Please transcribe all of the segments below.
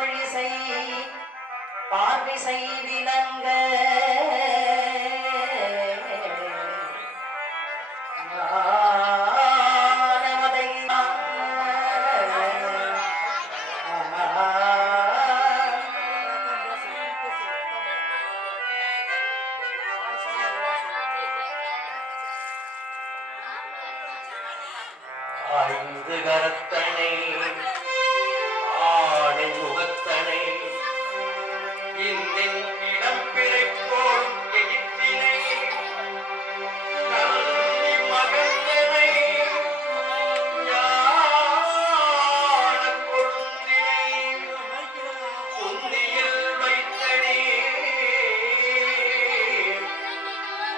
மார்விசை பார்விசை விளங்க ஐந்து கரத்தனை ஆடை முகத்தனை இந்தின் இடம்பிறைப்போல் எகிற்றினை கல்வி மகந்தனை ஞானக் கொழுந்தினை குந்தியில் வைத்தனே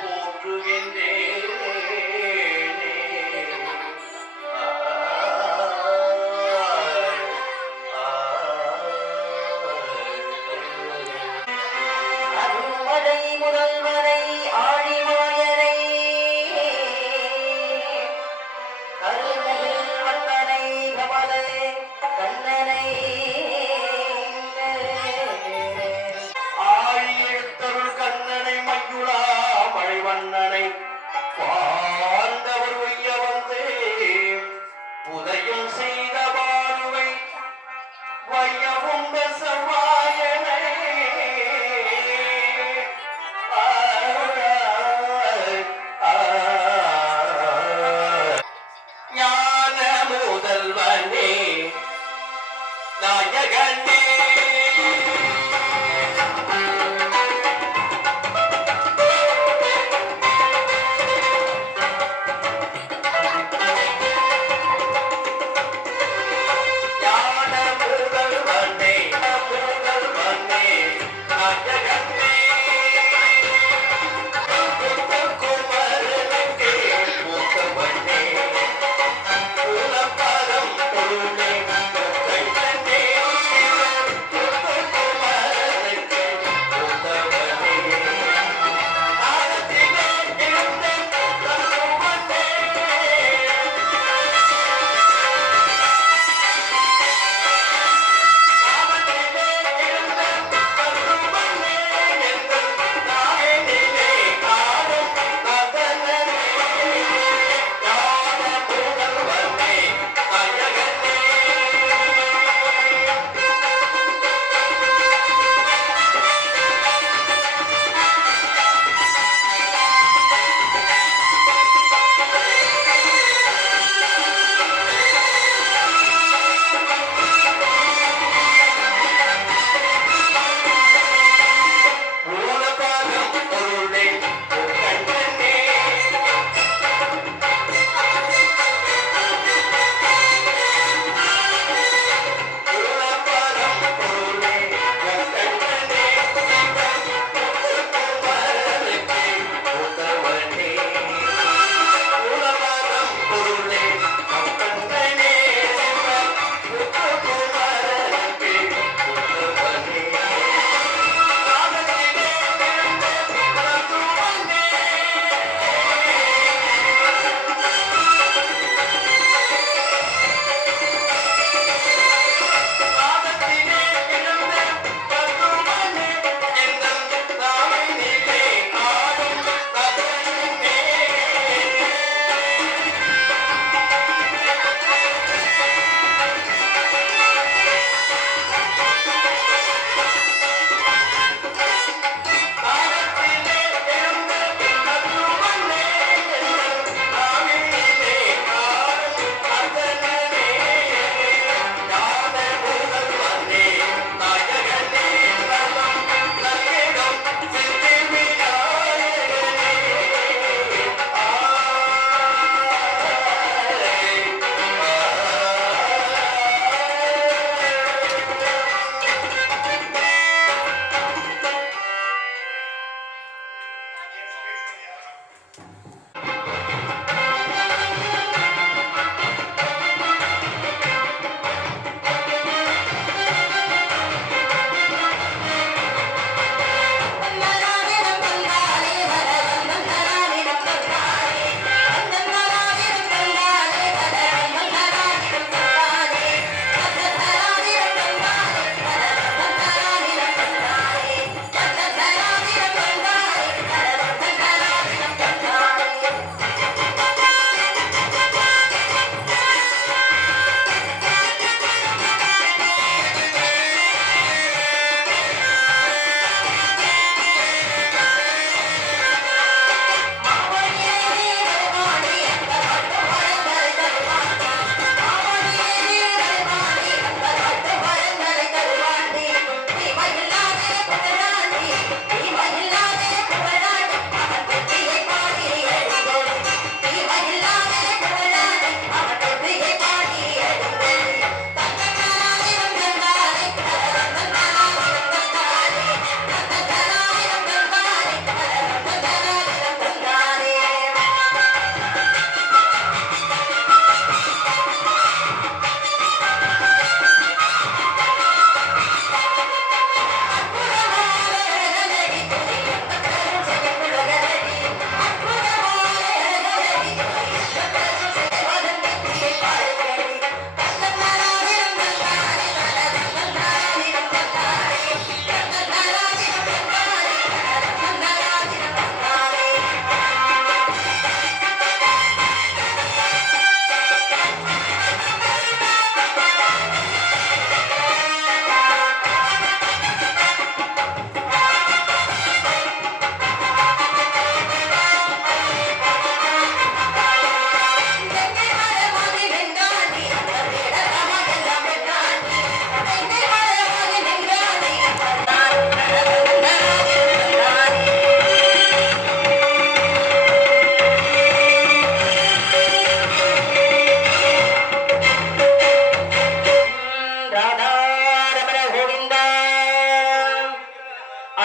போற்றுகின்றேன்.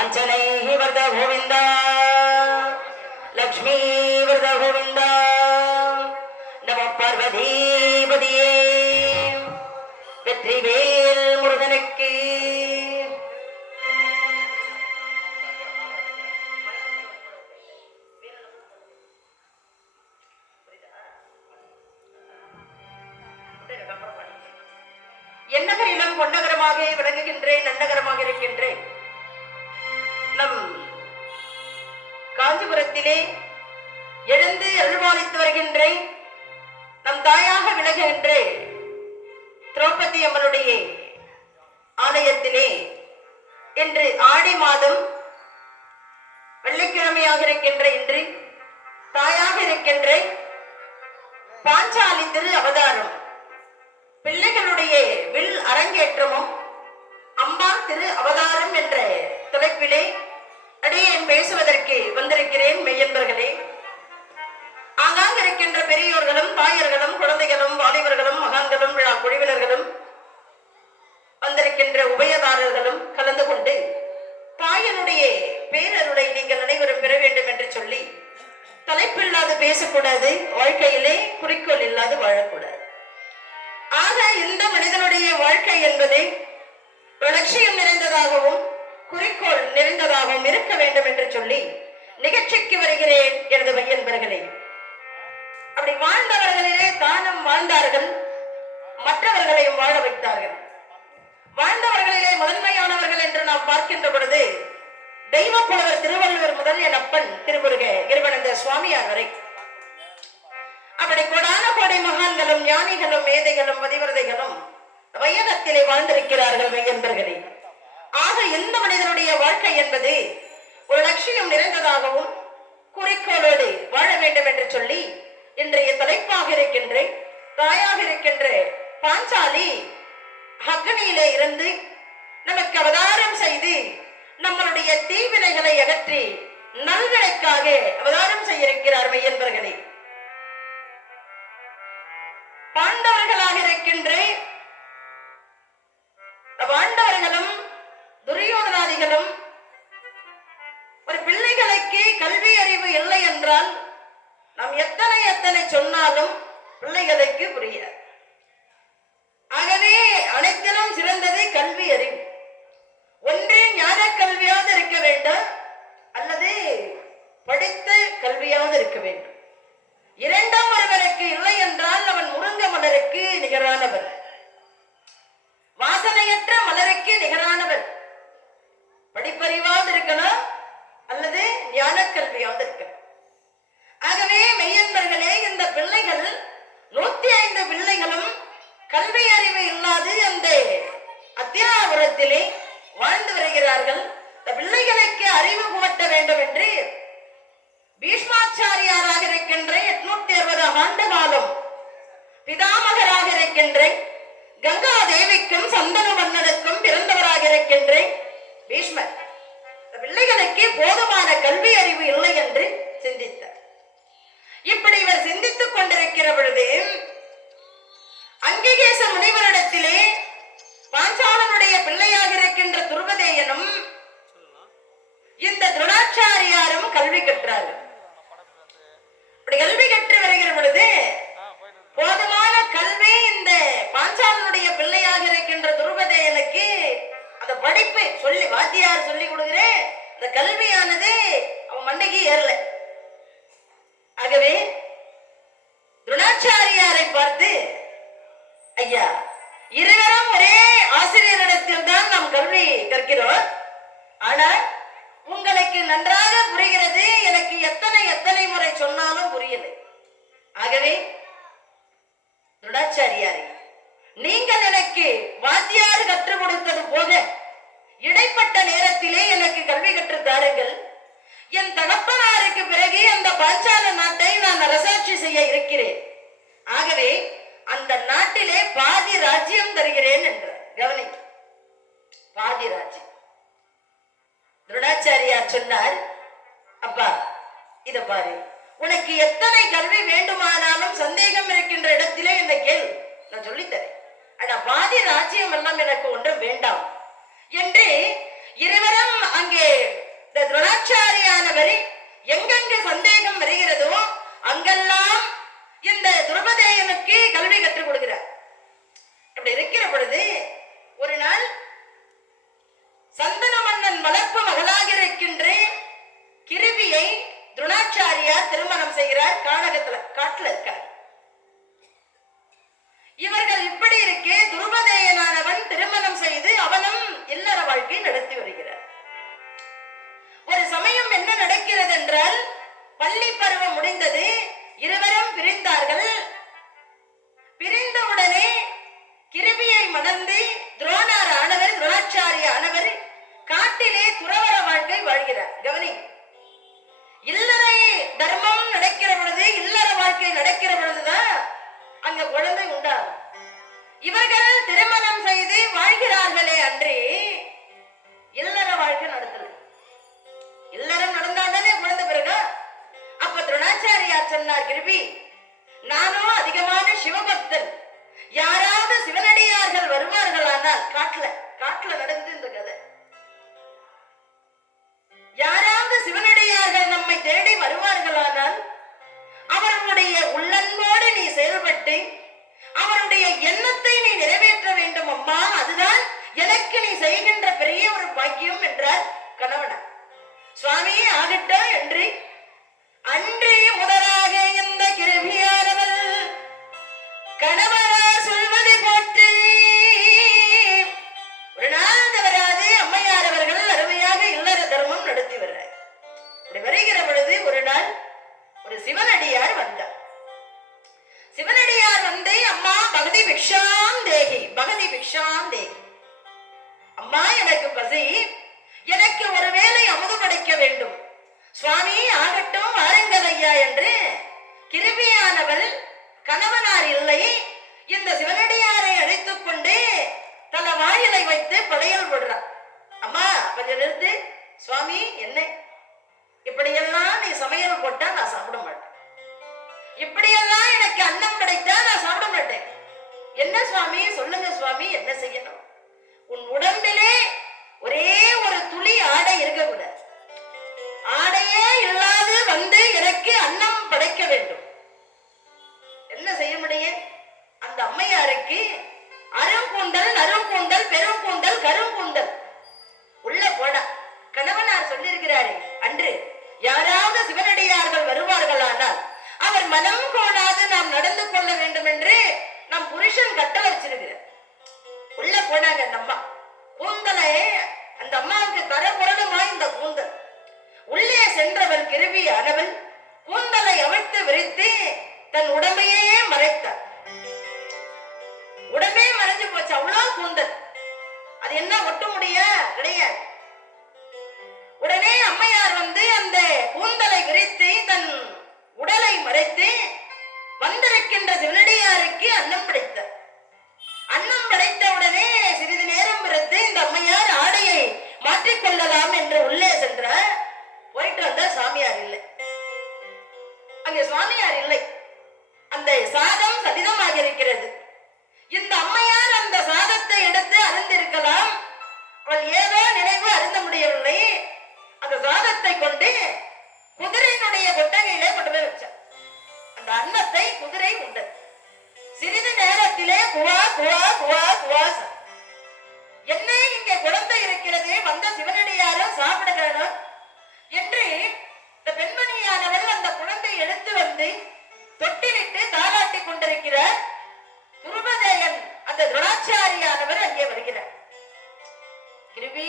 காஞ்சனை வரத கோவிந்தா, லக்ஷ்மி வரத கோவிந்தா, நம பார்வதிபதியே, வெற்றிவேல் முருகனுக்கு. எந்நகரிலும் பொன்னகரமாக விளங்குகின்றேன், நன்னகரமாக இருக்கின்றேன். நம் காஞ்சிபுரத்திலே எழுந்து அருள்பாலித்து வருகின்றேன். நம் தாயாக விளங்குகின்ற திரௌபதி அம்மனுடைய ஆலயத்திலே இன்று ஆடி மாதம் வெள்ளிக்கிழமையாக இருக்கின்ற இன்று தாயாக இருக்கின்ற பாஞ்சாலி திரு அவதாரம் பிள்ளைகளுடைய வில் அரங்கேற்றமும் அம்பாள் திரு அவதாரம் என்ற தலைப்பிலே அடியேன் பேசுவதற்கு வந்திருக்கிறேன். மெய்யன்பர்களே, ஆங்காங்க இருக்கின்ற பெரியோர்களும் தாயர்களும் குழந்தைகளும் வாலிபர்களும் மகான்களும் விழா குழுவினர்களும் வந்திருக்கின்ற உபயதாரர்களும் கலந்து கொண்டு தாயனுடைய பேரருளை நீங்கள் அனைவரும் பெற வேண்டும் என்று சொல்லி தலைப்பில்லாது பேசக்கூடாது, வாழ்க்கையிலே குறிக்கோள் இல்லாது வாழக்கூடாது. ஆக இந்த மனிதனுடைய வாழ்க்கை என்பதை லட்சியம் நிறைந்ததாகவும் குறிக்கோள் நிறைந்ததாகவும் இருக்க வேண்டும் என்று சொல்லி நிகழ்ச்சிக்கு வருகிறேன் எனது மையன்பர்களே. அப்படி வாழ்ந்தவர்களிலே தானும் வாழ்ந்தார்கள், மற்றவர்களையும் வாழ வைத்தார்கள். வாழ்ந்தவர்களிலே முதன்மையானவர்கள் என்று நாம் பார்க்கின்ற பொழுது தெய்வ புலவர் திருவள்ளுவர் முதல் என் அப்பன் திருமுருக இருவனந்த சுவாமியார் வரை அப்படி கொடான கோடை மகான்களும் ஞானிகளும் மேதைகளும் பதிவிரதைகளும் வையகத்திலே வாழ்ந்திருக்கிறார்கள் மையன்பர்களே. ஆக இந்த மனிதனுடைய வாழ்க்கை என்பது ஒரு லட்சியம் நிறைந்ததாகவும் குறிக்கோளோடு வாழ வேண்டும் என்று சொல்லி இன்றைய தலைப்பாக இருக்கின்ற தாயாக இருக்கின்ற பாஞ்சாலி அக்னியிலே இருந்து நமக்கு அவதாரம் செய்து நம்மளுடைய தீவினைகளை அகற்றி நல்வினைக்காக அவதாரம் செய்ய இருக்கிறார் மையன்பர்களே. பாண்டவர்களாக இருக்கின்ற பாண்டவர்களும் துரியோதனாதிகளும் ஒரு பிள்ளைகளுக்கு கல்வி அறிவு இல்லை என்றால் நாம் எத்தனை எத்தனை சொன்னாலும் பிள்ளைகளுக்கு புரியாது. ஆகவே அனைத்திலும் சிறந்தது கல்வி அறிவு. ஒன்றே ஞான கல்வியாவது இருக்க வேண்டும், அல்லது படித்த கல்வியாவது இருக்க வேண்டும். இரண்டாம் ஒருவருக்கு இல்லை என்றால் அவன் முருங்க மலருக்கு நிகரானவர், வாசனையற்ற மலருக்கு நிகரானவர். படிப்பறிவாவது இருக்கணும், அல்லது ஞான கல்வியாவது இருக்கணும். ஆகவே மெய்யன்பர்களே, இந்த பிள்ளைகள் 105 பிள்ளைகளும் கல்வி அறிவு இல்லாது அந்த அத்தியாபுரத்திலே வாழ்ந்து வருகிறார்கள். இந்த பிள்ளைகளுக்கு அறிவு புகட்ட வேண்டும் என்று பீஷ்மாச்சாரியாராக இருக்கின்ற 860 ஆண்டு காலம் பிதாமகராக இருக்கின்ற கங்கா தேவிக்கும் சந்தனு மன்னனுக்கும் பிறந்தவராக இருக்கின்ற பீஷ்மர் பிள்ளைகளுக்கு போதுமான கல்வி அறிவு இல்லை என்று சிந்தித்தார். இப்படி இவர் சிந்தித்துக் கொண்டிருக்கிற பொழுது அங்கிகேச முனிவரிடத்திலே பாஞ்சாலனுடைய பிள்ளையாக இருக்கின்ற துருபதேயனும் இந்த துரோணாச்சாரியாரும் கல்வி கற்றார்கள். அப்படி கல்வி கற்று வருகிற பொழுது போதுமான கல்வி இந்த பாஞ்சாலனுடைய பிள்ளையாக இருக்கின்ற துருபதேயனுக்கு அந்த படிப்பு சொல்லி வாத்தியார் சொல்லி கொடுக்கிறேன், அந்த கல்வியானது அவன் மண்டைக்கு ஏறல. ஆகவே துரோணாச்சாரியாரை பார்த்து, ஐயா, இருவரும் ஒரே ஆசிரியரிடத்தில் தான் நாம் கல்வி கற்கிறோம், ஆனால் உங்களுக்கு நன்றாக புரிகிறது, எனக்கு எத்தனை எத்தனை முறை சொன்னாலும் புரியலை. ஆகவே துரோணாச்சாரியாரே, நீங்கள் எனக்கு வாத்தியார் கற்றுக் கொடுத்தது போக இடைப்பட்ட நேரத்திலே எனக்கு கல்வி கற்று தாருங்கள். என் தகப்பனாருக்கு பிறகு அந்த பாஞ்சால நாட்டை நான் அரசாட்சி செய்ய இருக்கிறேன். ஆகவே அந்த நாட்டிலே பாதி ராஜ்யம் தருகிறேன் என்றார். கவனி, பாதி ராஜ்யம். துரோணாச்சாரியார் சொன்னார், அப்பா இத பாரு, உனக்கு எத்தனை கல்வி வேண்டுமானாலும் சந்தேகம் இருக்கின்ற இடத்திலே இந்த கேள், நான் சொல்லித்தரேன். ஆனா பாதி ராஜ்யம் எல்லாம் எனக்கு ஒன்றும் வேண்டாம் என்று இருவரும் அங்கே துரோணாச்சாரியானவர் எங்கெங்கு சந்தேகம் வருகிறதோ அங்கெல்லாம் இந்த துருபதேயனுக்கு கல்வி கற்றுக் கொடுக்கிறார். அப்படி இருக்கிற பொழுது ஒரு நாள் சந்தன மன்னன் வளர்ப்பு மகளாக இருக்கின்ற கிருபியை துரோணாச்சாரியார் திருமணம் செய்கிறார். காட்டுல இருக்கார். இவர்கள் இப்படி இருக்கே துருபதேயனானவன் திருமணம் செய்து அவனும் இல்லற வாழ்க்கை நடத்தி வருகிறார். ஒரு சமயம் என்ன நடக்கிறது என்றால் பள்ளி பருவம் முடிந்தது. இருவரும் பிரிந்தார்கள். பிரிந்தவுடனே கிருபியை மணந்து துரோணார் ஆனவர் துரோணாச்சாரிய ஆனவர் காட்டிலே துறவற வாழ்க்கை வாழ்கிறார். கவனி, இல்லறை தர்மம் நடக்கிற பொழுது இல்லற வாழ்க்கை நடக்கிற பொழுதுதான் அங்க குழந்தை உண்டாகும். இவர்கள் திருமணம் செய்து வாழ்கிறார்களே அன்றி இல்லற வாழ்க்கை நடத்தல. இல்லறம் நடந்தாதானே குழந்தை பிறகு. அப்ப துரோணாச்சாரியார் சொன்னார், கிருபி, நானும் அதிகமான சிவபக்தன். யாராவது சிவனடியார்கள் வருவார்களானால் காட்டுல நடந்து இந்த கதை. யாராவது சிவனடியார்கள் நம்மை தேடி வருவார்களானால் அவர்களுடைய உள்ளன்போடு நீ செயல்பட்டு அவருடைய எண்ணத்தை நீ நிறைவேற்ற வேண்டும் அம்மா. அதுதான் எனக்கு நீ செய்கின்ற பெரிய ஒரு பாக்கியம் என்றார் கணவனார். சுவாமி ஆகட்டும் என்று அன்றே முதலாக இந்த கிருபியானவள் கணவனார் சொல்வதை போற்றி ஒரு நாள் தவறாது அம்மையார் அவர்கள் அருமையாக இல்லற தர்மம் நடத்தி வர்றார். அப்படி வருகிற பொழுது ஒரு நாள் ஒரு சிவனடியார் வந்தார். சிவனடியார் வந்து, அம்மா பகதி பிக்ஷாம் தேகி, பகதி பிக்ஷாம் தேகி, அம்மா எனக்கு பசி, எனக்கு ஒருவேளை அமுது படைக்க வேண்டும். சுவாமி ஆகட்டும் வாருங்கள் ஐயா என்று கிருபியானவள் கணவனார் இல்லை இந்த சிவனடியாரை அழைத்துக் கொண்டு தல வாயிலை வைத்து படையல் விடுறார். அம்மா கொஞ்சம் நிறுத்து. சுவாமி, என்ன இப்படியெல்லாம் நீ சமையல் போட்டா நான் சாப்பிட மாட்டேன். இப்படியெல்லாம் எனக்கு அன்னம் கிடைத்தா நான் சாப்பிட மாட்டேன். என்ன சுவாமி சொல்லுங்க சுவாமி, என்ன செய்யணும்? உன் உடம்பிலே ஒரே ஒரு துளி ஆடை இருக்கக்கூடாது. ஆடையே இல்லாது வந்து எனக்கு அன்னம் படைக்க வேண்டும். என்ன செய்ய முடியும்? அந்த அம்மையாருக்கு அருங்கூந்தல், நறுங்கூந்தல், பெருங்கூந்தல், கருங்கூந்தல் உள்ள போட கணவனார் சொல்லியிருக்கிறாரே அன்று, யாராவது சிவனடியார்கள் வருவார்களானால் அவர் மனம் கோணாது நாம் நடந்து கொள்ள வேண்டும் என்று நம் புருஷன் கட்டளை வச்சிருக்கிறார். உள்ள போனாங்க. அந்த அம்மா கூந்தலை அந்த அம்மாவுக்கு தர புரணுமா இந்த கூந்தல். உள்ளே சென்றவள் கிருபி ஆனவள் கூந்தலை அவிழ்த்து விரித்து தன் உடம்பையே மறைத்தார். உடம்பே மறைஞ்சு போச்சு. அவ்வளவு கூந்தல். அது என்ன ஒட்ட முடிய கிடையாது. உடனே அம்மையார் வந்து அந்த கூந்தலை விரித்து தன் உடலை மறைத்து வந்திருக்கின்ற சிவனடியாருக்கு அன்னம் படைத்தார். அன்னம் படைத்த உடனே சிறிது நேரம் பிறத்து இந்த அம்மையார் ஆடையை மாற்றிக்கொள்ளலாம் என்று உள்ளே சென்றார். போயிட்டு வந்த சாமியார் இல்லை. அங்கே சுவாமியார் இல்லை. அந்த சாதம் சதிதமாக இருக்கிறது. இந்த அம்மையார் அந்த சாதத்தை எடுத்து அருந்திருக்கலாம். அவள் ஏதோ நினைவு அருந்த முடியவில்லை. அந்த சாதத்தை கொண்டு குதிரையினுடைய கொட்டகையிலே கொண்டு போய் வச்சார். அந்த அன்னத்தை குதிரை உண்டது. சிறிது நேரத்திலே குவா குவா குவா குவா. என்ன இங்கே குழந்தை இருக்கிறது, வந்த சிவனடியாரும் சாப்பிடுகிறானோ என்று இந்த பெண்மணியானவர் அந்த குழந்தை எடுத்து வந்து தொட்டிலிட்டு தாளாட்டி கொண்டிருக்கிறார். துருபதேயன் அந்த துரோணாச்சாரியானவர் அங்கே வருகிறார். கிருபி,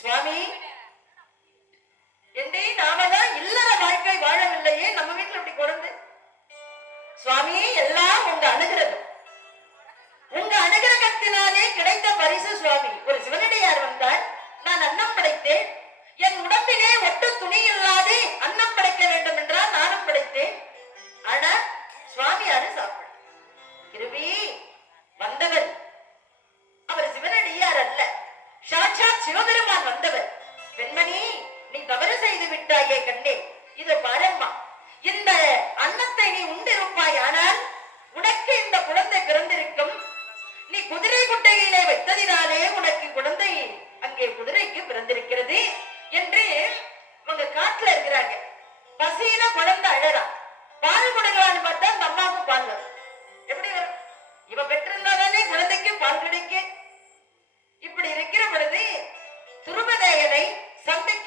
சுவாமி, என்று நாமதான் இல்லற வாழ்க்கை வாழவில்லையே, நம்ம வீட்டுல இப்படி குழந்தை. சுவாமி, எல்லாம் உங்க அனுகிரகம். உங்க அனுகிரகத்தினாலே கிடைத்த பரிசு சுவாமி. ஒரு சிவனடியார் வந்தார். நான் அன்னம் படைத்தேன். என் உடம்பிலே ஒட்டு துணி இல்லாது அன்னம் படைக்க வேண்டும் என்றால் நானும் படைத்தேன். ஆனா சுவாமியாரு சாப்பிட. கிருபி, வந்தவர் அவர் சிவனடியார் அல்ல, சாட்சாத் சிவபெருமான் வந்தவர். பெண்மணி, நீ தவறு செய்து விட்டாயே கண்ணே. இது பாரம்மா, இந்த அன்னத்தை நீ உண்டிருப்பாய். ஆனால் உனக்கு இந்த குழந்தை பிறந்திருக்கும். நீ குதிரை குட்டையிலே வைத்ததினாலே உனக்கு குழந்தை அங்கே குதிரைக்கு பிறந்திருக்கிறது என்று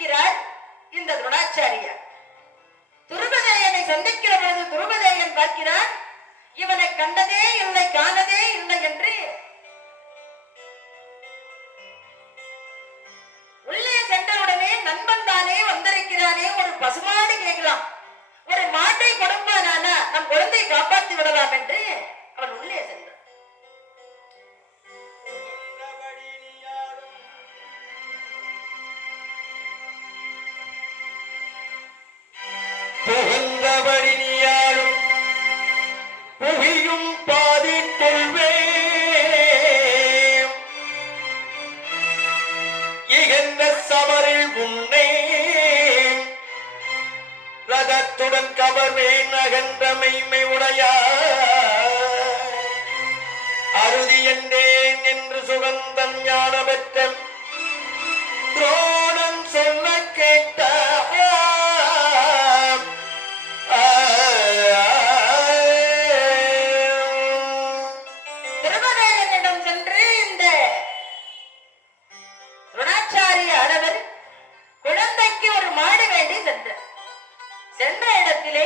நிற்கிறார் இந்த துரோணாச்சாரியார். துருபதேயனை சந்திக்கிற பொழுது துருபதேயன் பார்க்கிறார், இவனை கண்டதே இல்லை, காணதே இல்லை என்று உள்ளே சென்றவுடனே நண்பன் தானே வந்திருக்கிறானே, ஒரு பசுமாடு கேட்கலாம், ஒரு மாட்டை கொடுப்பானா நம் குழந்தையை காப்பாற்றி விடலாம் என்று அவன் உள்ளே சென்றான். புகுந்தபடி நீயாரும் புவியும் பாதி கொள்வே இகந்த சமரில் உன்னே ரகத்துடன் கவர்வேன் அகன்ற மெய்மை உடையார் அறுதி என்றேன் என்று சுகந்தன் ஞான பெற்ற துரோணன் சொல்ல கேட்ட திருமதேயனிடம் சென்று இந்த துரோணாச்சாரியார் குழந்தைக்கு ஒரு மாடு வேண்டி சென்றார். சென்ற இடத்திலே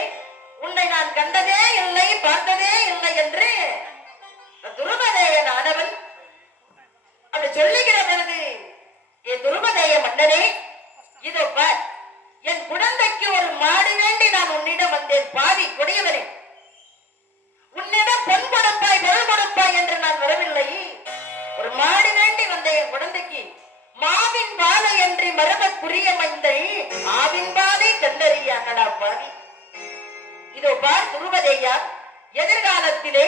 உன்னை நான் கண்டதே இல்லை, பார்த்ததே இல்லை என்று துருபதேயன் ஆனவன் அப்படி சொல்லுகிற பொழுது, என் துருபதேய மன்னனே, இதோ பார், என் குழந்தைக்கு ஒரு மாடு வேண்டி நான் உன்னிடம் வந்தேன். பாவி கொடியவனே, உன்னிடம் பொன் கொடுப்பாய், பொருள் கொடுப்பாய் என்று நான் வரவில்லை. ஒரு மாடு வேண்டி வந்த என் குழந்தைக்கு மாவின் பாலை என்று மரபக்குரிய மைந்தை ஆவின் பாலை கண்டறியாங்கடா பாவி. இதோ பார் துருவதேயா, எதிர்காலத்திலே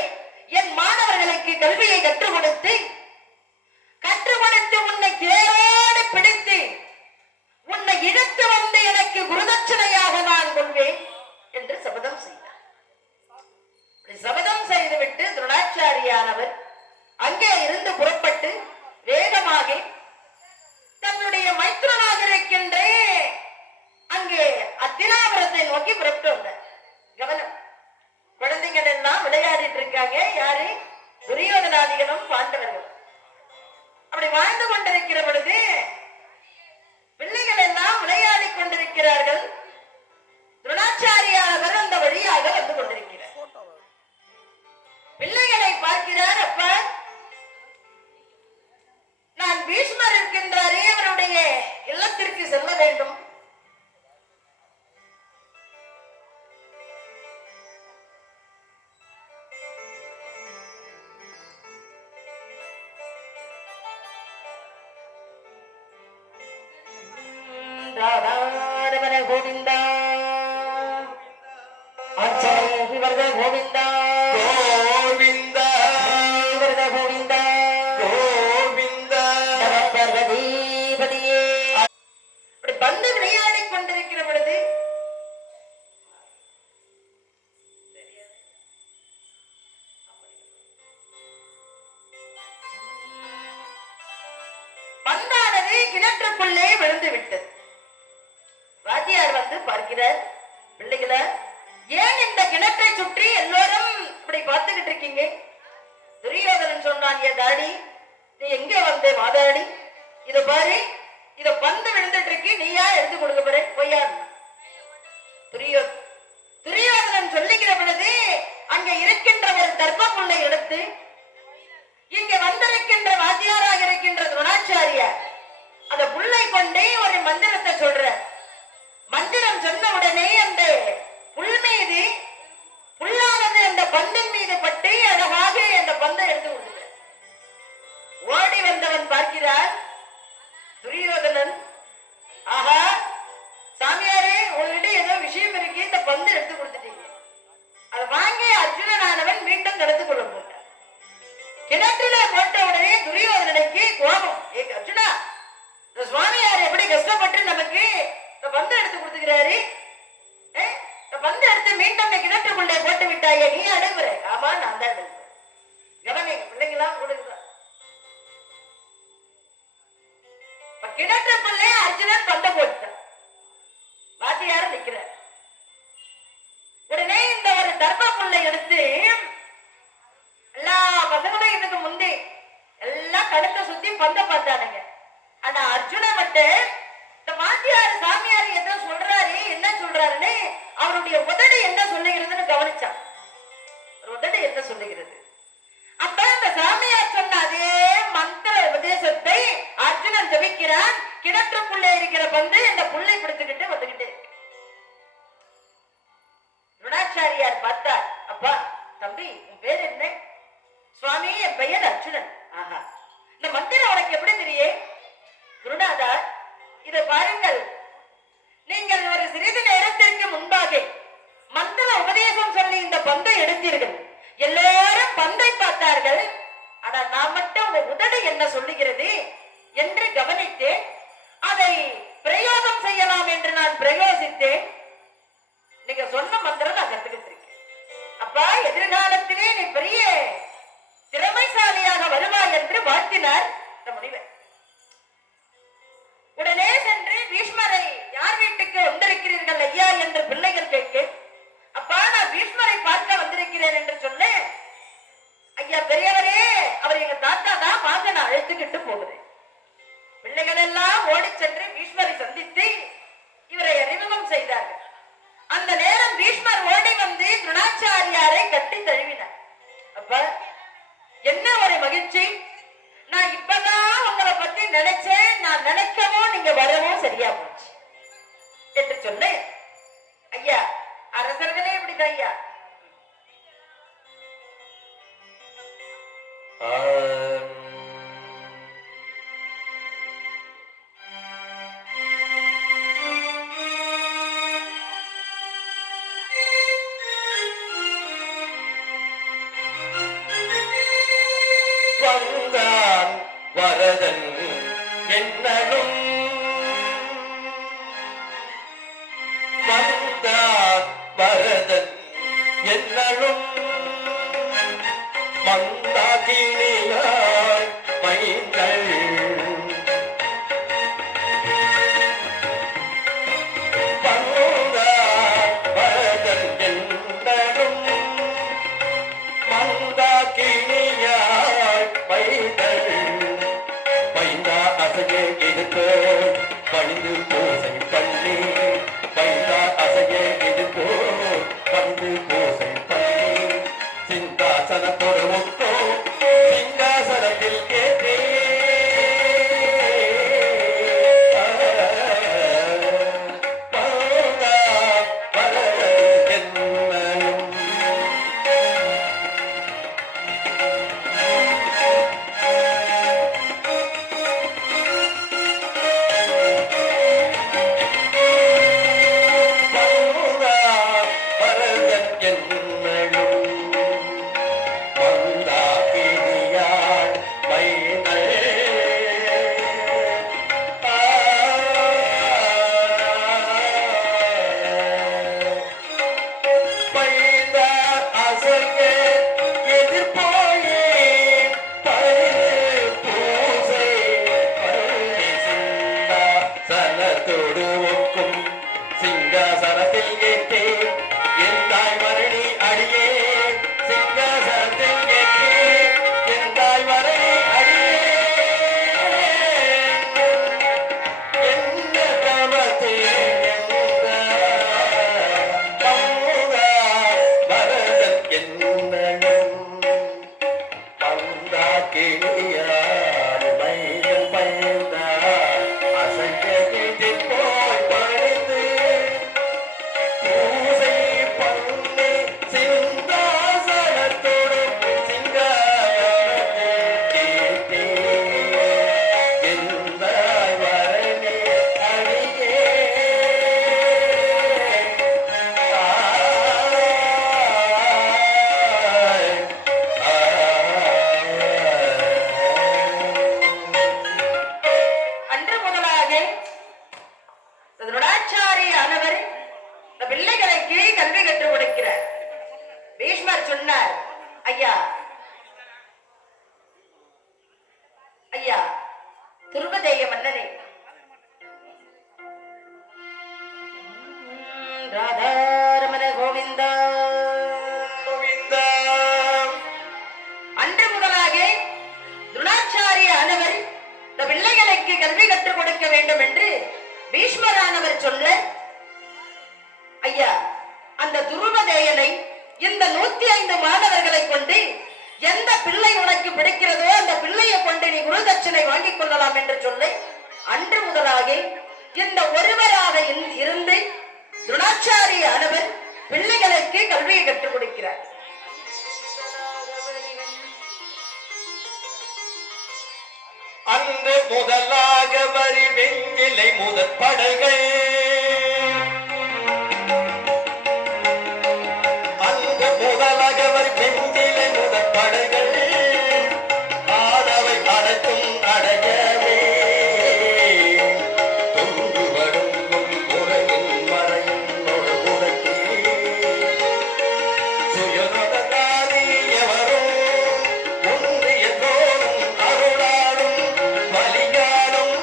என் மாணவர்களுக்கு கல்வியை கற்றுக் கொடுத்து உன்னை தேரோடு பிடித்து உன்னை இழுத்து வந்து எனக்கு குருதட்சணையாக நான் கொள்வேன் என்று சபதம் செய்தார். சபதம் செய்துவிட்டு துரோணாச்சாரியானவர் அங்கே இருந்து புறப்பட்டு வேகமாக தன்னுடைய மைத்ரனாக இருக்கின்ற அங்கே அத்தினாபுரத்தை நோக்கி புறப்பட்டு வந்தார். கவனம், குழந்தைகள் எல்லாம் விளையாடிட்டு இருக்காங்க. யாரு? துரியோதனாதிகளும் பாண்டவர்களும். அப்படி வாழ்ந்து கொண்டிருக்கிற பொழுது பிள்ளைகள் எல்லாம் விளையாடி கொண்டிருக்கிறார்கள். துரோணாச்சாரியானவர் அந்த வழியாக வந்து கொண்டிருக்கிறார். பிள்ளைகளை பார்க்கிறார். அப்ப நான் பீஷ்மர் இருக்கின்றாரே, அவருடைய இல்லத்திற்கு செல்ல வேண்டும். கோவிந்தா கோவிந்தா கோவிந்தா கோவிந்தா கோவிந்தா பார்வதிபதியே. அப்படி பந்து விளையாடி கொண்டிருக்கிற பொழுது பந்தானது கிணற்றுக்குள்ளே விழுந்து விட்டது. வாத்தியார் வந்து பார்க்கிறார், பிள்ளைகளை ஏன் இந்த கிணற்றை சுற்றி எல்லோரும் இப்படி பார்த்துக்கிட்டு இருக்கீங்க? துரியோதனன் சொன்னான், ஏ தாடி, நீ எங்க வந்தே வாதாடி, இத பாரு, இத பந்து விழுந்துட்டு இருக்கு, நீயா எடுத்து கொடுக்க போற பொய்யா? துரியோதனன் சொல்லுகிற பொழுது அங்க இருக்கின்ற ஒரு தர்ப்பப்புள்ளை எடுத்து இங்க வந்திருக்கின்ற வாத்தியாராக இருக்கின்ற துரோணாச்சாரியார் அந்த புள்ளை கொண்டே ஒரு மந்திரத்தை சொல்ற. மந்திரம் சொன்ன உடனே அந்த புல் மீது புல்லானது அந்த பந்தின் மீது பட்டு அழகாக அந்த பந்தை எடுத்து கொடுத்த. ஓடி வந்தவன் பார்க்கிறார், துரியோதனன், ஆஹா சாமியாரே, உங்ககிட்ட ஏதோ விஷயம் இருக்கு, இந்த பந்து எடுத்து கொடுத்துட்டீங்க. அதை வாங்கி அர்ஜுனனானவன் மீண்டும் நடந்து கொள்ள போட்டார். கிணற்றில போட்ட உடனே துரியோதனனுக்கு கோபம், ஏ அர்ஜுனா, இந்த சுவாமியார் எப்படி கஷ்டப்பட்டு நமக்கு இந்த பந்து எடுத்து கொடுத்துக்கிறாரு, இந்த பந்து எடுத்து மீண்டும் கிணற்றுக்குள்ளே போட்டு விட்டாயே, நீ அடங்குற? ஆமா, நான் தான் அடங்குறேன். கவனி, பிள்ளைங்களாம் கொடுக்குறேன். கிணற்றுக்குள்ளே அர்ஜுனன் பந்தை போட்டான். வாத்தியாரும் நிக்கிறார். உடனே இந்த ஒரு தர்ப்பப்புள்ளை எடுத்து எல்லா பசங்களும் இதுக்கு முந்தி எல்லாம் கழுத்தை சுத்தி பந்த பார்த்தானுங்க. ஆனா அர்ஜுன மட்டும் இந்த வாத்தியார் அவனுடைய உதடு என்ன சொல்லுகிறதுன்னு கவனிச்சான். ஒரு உதடு என்ன சொல்லுகிறது? அப்ப அந்த சாமியார் சொன்ன அதே மந்திர உபதேசத்தை அர்ஜுனன் ஜபிக்கிறான். கிணற்றுக்குள்ளே இருக்கிற பந்து இந்த புள்ளை பிடித்துக்கிட்டு வந்துகிட்டே இருக்கு. துரோணாச்சாரியார் பார்த்தார். அப்பா, தம்பி, உன் பேர் என்ன? சுவாமி, என் பெயர் அர்ஜுனன். ஆஹா, இந்த மந்திரம் உனக்கு எப்படி தெரியும்? குருநாதா, இதை பாருங்கள், நீங்கள் ஒரு சிறிது நேரத்திற்கு முன்பாக மந்திர உபதேசம் சொல்லி இந்த பந்தை எடுத்தீர்கள். எல்லாரும் பந்தை பார்த்தார்கள். ஆனா நான் மட்டும் உங்க உதடு என்ன சொல்லுகிறது என்று கவனித்தேன். அதை பிரயோகம் செய்யலாம் என்று நான் பிரயோசித்தேன். நீங்க சொன்ன மந்திரம் நான் கத்துக்கிட்டு இருக்கேன். அப்பா, எதிர்காலத்திலே நீ பெரிய திறமைசாலியாக வருவாய் என்று வாழ்த்தினார் இந்த முனிவர். உடனே சென்று பீஷ்மரை, யார் வீட்டுக்கு வந்திருக்கிறீர்கள் ஐயா என்று பிள்ளைகள் கேட்க, அப்பா, நான் பீஷ்மரை பார்க்க வந்திருக்கிறேன் என்று சொன்னேன். ஐயா பெரியவரே, அவர் எங்க தாத்தா தான், வாங்க, நான் அழைத்துக்கிட்டு போகிறேன். பிள்ளைகள் எல்லாம் ஓடி சென்று பீஷ்மரை சந்தித்து இவரை அறிமுகம் செய்தார்கள். அந்த நேரம் பீஷ்மர் ஓடி வந்து துரோணாச்சாரியாரை கட்டி தழுவினார். அப்ப என்ன ஒரு மகிழ்ச்சி! நான் இப்பதான் உங்களை பத்தி நினைச்சேன், நான் நினைக்கவும் நீங்க வரவும் சரியா போச்சு என்று சொன்னேன். ஐயா, அரசர்களே இப்படிதான் ஐயா. வந்தான் வரதன் என்னும், வந்தான் வரதன் என்னும், மந்தாகினியாய் மைங்கள் வந்தான் வரதன் என்னும், மந்தாகினியாய் மைகள் பைந்தா அசையே எடுத்தோர் பணிந்து பூசை பண்ணி, பைந்தா அசையே எடுத்தோர் பணிந்து பூசை பண்ணி, சிங்காசனத்தோடு ஒத்தோ சிங்காசனத்தில் ஏற்றே துருபதேய மன்னரே, ராதாரமண கோவிந்தா கோவிந்தா. அன்று முதலாக துரோணாச்சாரிய ஆனவர் இந்த பிள்ளைகளுக்கு கல்வி கற்றுக் கொடுக்க வேண்டும் என்று பீஷ்மரானவர் சொல்ல, ஐயா இந்த 105 மாணவர்களை கொண்டு எந்த பிள்ளை உனக்கு பிடிக்கிறதோ அந்த பிள்ளையை கொண்டு நீ குருதட்சணை வாங்கிக் கொள்ளலாம் என்று சொல்லி அன்று முதலாக இந்த ஒருவராக இருந்து துரோணாச்சாரிய ஆனவர் பிள்ளைகளுக்கு கல்வியை கற்றுக் கொடுக்கிறார். அன்று முதலாக வரி வெஞ்சிலை முதற் படைகள் அன்று முதலாக வரி வெஞ்சிலை முதற் படைகள் ஆனவை அனைத்தும் அடையவே தொன்று வடும் முறையின் மறையின் முடக்கி சுயநலதாரி எவரும் ஒன்றிய தோறும் அருளாலும் பலியாலும்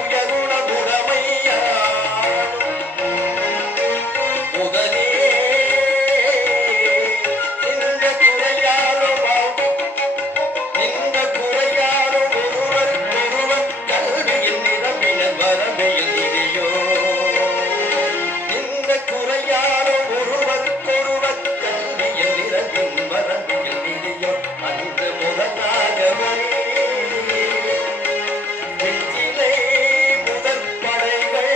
உயர்குணமுடைமையாலும் முதலே இந்த குறையாலும் ஒருவருக்கொருவர் கல்வியில் நிரம்பினர் வரமையில் இதையோ இந்த குறையாலும் ஒருவருக்கொருவர் கல்வியில் நிரம்பின் வரமையில் இதையோ அந்த முதலாகவே வெற்றிலை முதற் படைகள்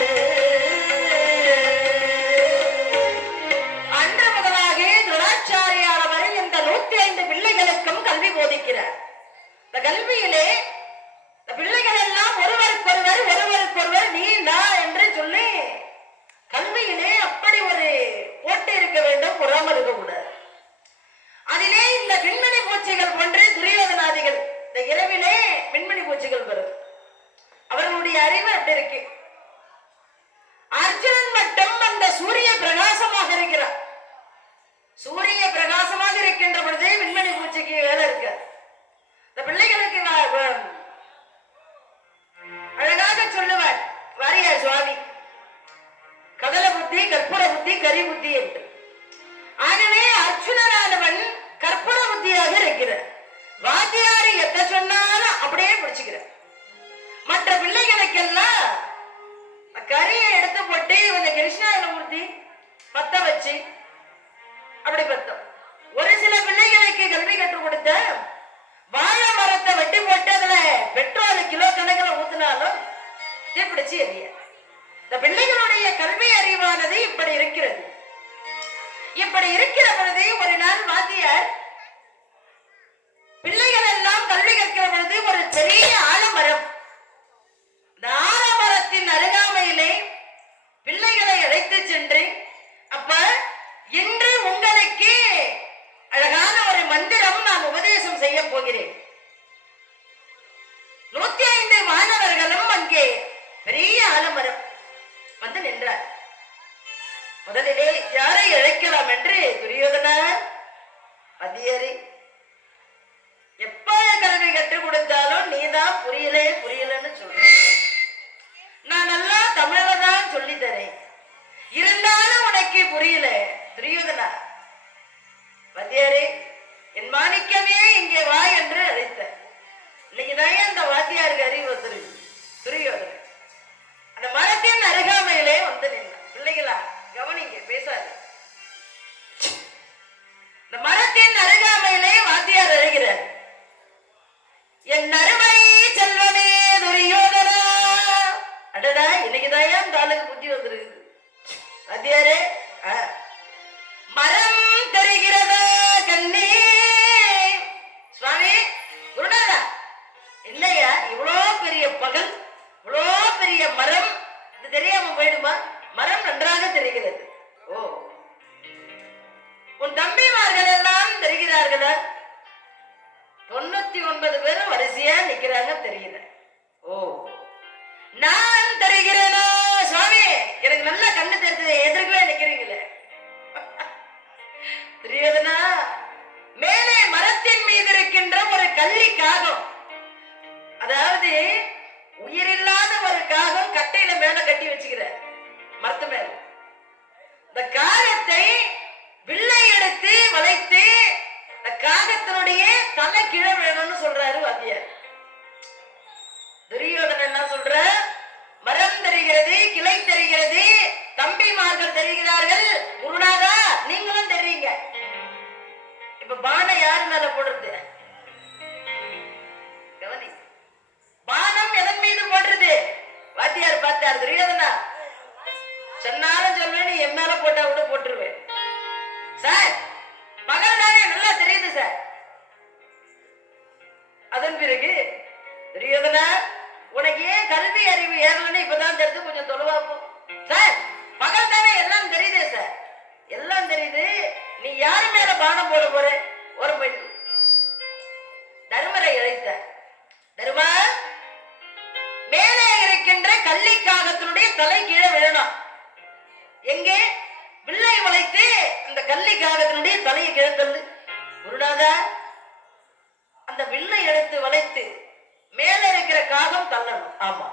அன்று முதலாக துரோணாச்சாரியார் இந்த 105 பிள்ளைகளுக்கும் கல்வி போதிக்கிறார். இந்த கல்வியிலே இந்த பிள்ளைகள் எல்லாம் ஒருவருக்கொருவர் நீ நான் என்று சொல்லி கல்வியிலே அப்படி ஒரு போட்டி இருக்க வேண்டும், பொறாமல் இருக்கக்கூடாது. அதிலே இந்த விண்மணி பூச்சிகள் போன்று துரியோதனாதிகள் இந்த இரவிலே விண்மணி பூச்சிகள் வரும். அவர்களுடைய அறிவு அப்படி இருக்கு. அர்ஜுனன் மட்டும் அந்த சூரிய பிரகாசமாக இருக்கிறார். சூரிய பிரகாசமாக இருக்கின்ற பொழுது விண்மணி பூச்சிக்கு வேலை இருக்கு. இந்த பிள்ளைகளுக்கு அழகாக சொல்லுவார் வாரியார் சுவாமி, கதல புத்தி, கற்பூர புத்தி, கரி புத்தி என்று. ஆகவே அர்ஜுனனானவன் கற்பூர புத்தியாக இருக்கிறார். வாத்தியாரி எத்த சொன்னாலும் அப்படியே பிடிச்சுக்கிறார். மற்ற பிள்ளைகளுக்கெல்லாம் கரியை எடுத்து போட்டு கொஞ்சம் கிருஷ்ணாயனமூர்த்தி பத்த வச்சு அப்படி பத்தம். ஒரு சில பிள்ளைகளுக்கு கல்வி கற்றுக் கொடுத்த வாழை மரத்தை வெட்டி போட்டு அதுல பெட்ரோல் கிலோ கணக்கில் ஊத்தினாலும் தீப்பிடிச்சு எரிய. இந்த பிள்ளைகளுடைய கல்வி அறிவானது இப்படி இருக்கிறது. இப்படி இருக்கிற பொழுது ஒரு நாள் வாத்தியார் பிள்ளைகள் எல்லாம் கல்வி கற்கிற பொழுது ஒரு பெரிய ஆலமரம், இந்த ஆலமரத்தின் அருகாமையிலே பிள்ளைகளை அழைத்து சென்று, அப்ப இன்று உங்களுக்கு அழகான ஒரு மந்திரம் நான் உபதேசம் செய்ய போகிறேன். 105 மாணவர்களும் அங்கே பெரிய ஆலமரம் வந்து நின்றார். முதலிலே யாரை அழைக்கலாம் என்று துரியோதனார், அதியரி எப்ப கல்வி கற்றுக் கொடுத்தாலும் நீதான் புரியலன்னு சொல்ற. நான் நல்லா தமிழ்ல தான் சொல்லி தரேன், இருந்தாலும் உனக்கு புரியல. துரியோதனா, வாத்தியாரே என் மாணிக்கமே இங்கே வா என்று அழைத்த. இன்னைக்குதான் அந்த வாத்தியாருக்கு அறிவு வந்துருக்கு. துரியோதன அந்த மரத்தின் அருகாமையிலே வந்து நின்ன. பிள்ளைகளா கவனிங்க, பேசாது. இந்த மரத்தின் அருகாமையிலே வாத்தியார் அழைகிறார். என் அருமை செல்வமே துரியோதனா. அடடா, இன்னைக்குதான் அந்த ஆளுக்கு புத்தி வந்திருக்கு. வாத்தியாரே, மரம் தெரிகிறதா கண்ணே? சுவாமி குருநாதா, இல்லையா இவ்வளோ பெரிய பகல், இவ்வளோ பெரிய மரம், இது தெரியாம போயிடுமா? மரம் நன்றாக தெரிகிறது. ஓ, உன் தம்பிமார்கள் எல்லாம் தெரிகிறார்களா? 99 பேரும் வரிசையா நிக்கிறாங்க, தெரியுத. ஓ, நான் தெரிகிறேனா? சுவாமி எனக்கு நல்ல கண்ணு தெரிஞ்சது, எதிர்க்கவே நிக்கிறீங்களே. துரியோதனா, மேலே மரத்தின் மீது இருக்கின்ற ஒரு கள்ளி காகம், அதாவது உயிரில்லாத ஒரு காகம் கட்டையில மேல கட்டி வச்சுக்கிற மரத்து மேல. இந்த காகத்தை வில்லை எடுத்து வளைத்து இந்த காகத்தினுடைய தலை கீழே வேணும்னு சொல்றாரு வாத்தியார். துரியோதனன் என்ன சொல்ற? மரம் தெரிகிறது, கிளை தெரிகிறது, தம்பிமார்கள் தெரிகிறார்கள். குருநாதா நீங்களும் தெரியுங்க. இப்ப பானம் யாரு மேல போடுறது? கவனி, பானம் எதன் மீது போடுறது? வாத்தியார் பார்த்தார், துரியோதனா சொன்னாலும் சொல்வேன், என் மேல போட்டா கூட போட்டுருவேன் சார். பகல் தானே நல்லா தெரியுது சார். அதன் பிறகு துரியோதனா, உனக்கு ஏன் கல்வி அறிவு ஏறலன்னு இப்பதான் தெரிஞ்சு, கொஞ்சம் தொலைவாப்போம் சார். பகல் தானே எல்லாம் தெரியுதே சார், எல்லாம் தெரியுது. நீ யாரு மேல பானம் போட போற? ஒரு பெண் தர்மரை அழைத்த, தர்மா, மேலே இருக்கின்ற கள்ளிக்காகத்தினுடைய தலை கீழே விழணும். எங்கே? வில்லை வளைத்து அந்த கள்ளிக்காகத்தினுடைய தலையை கீழே தள்ளு. குருநாதா, அந்த வில்லை எடுத்து வளைத்து மேல இருக்கிற காகம் தள்ளணும். ஆமா,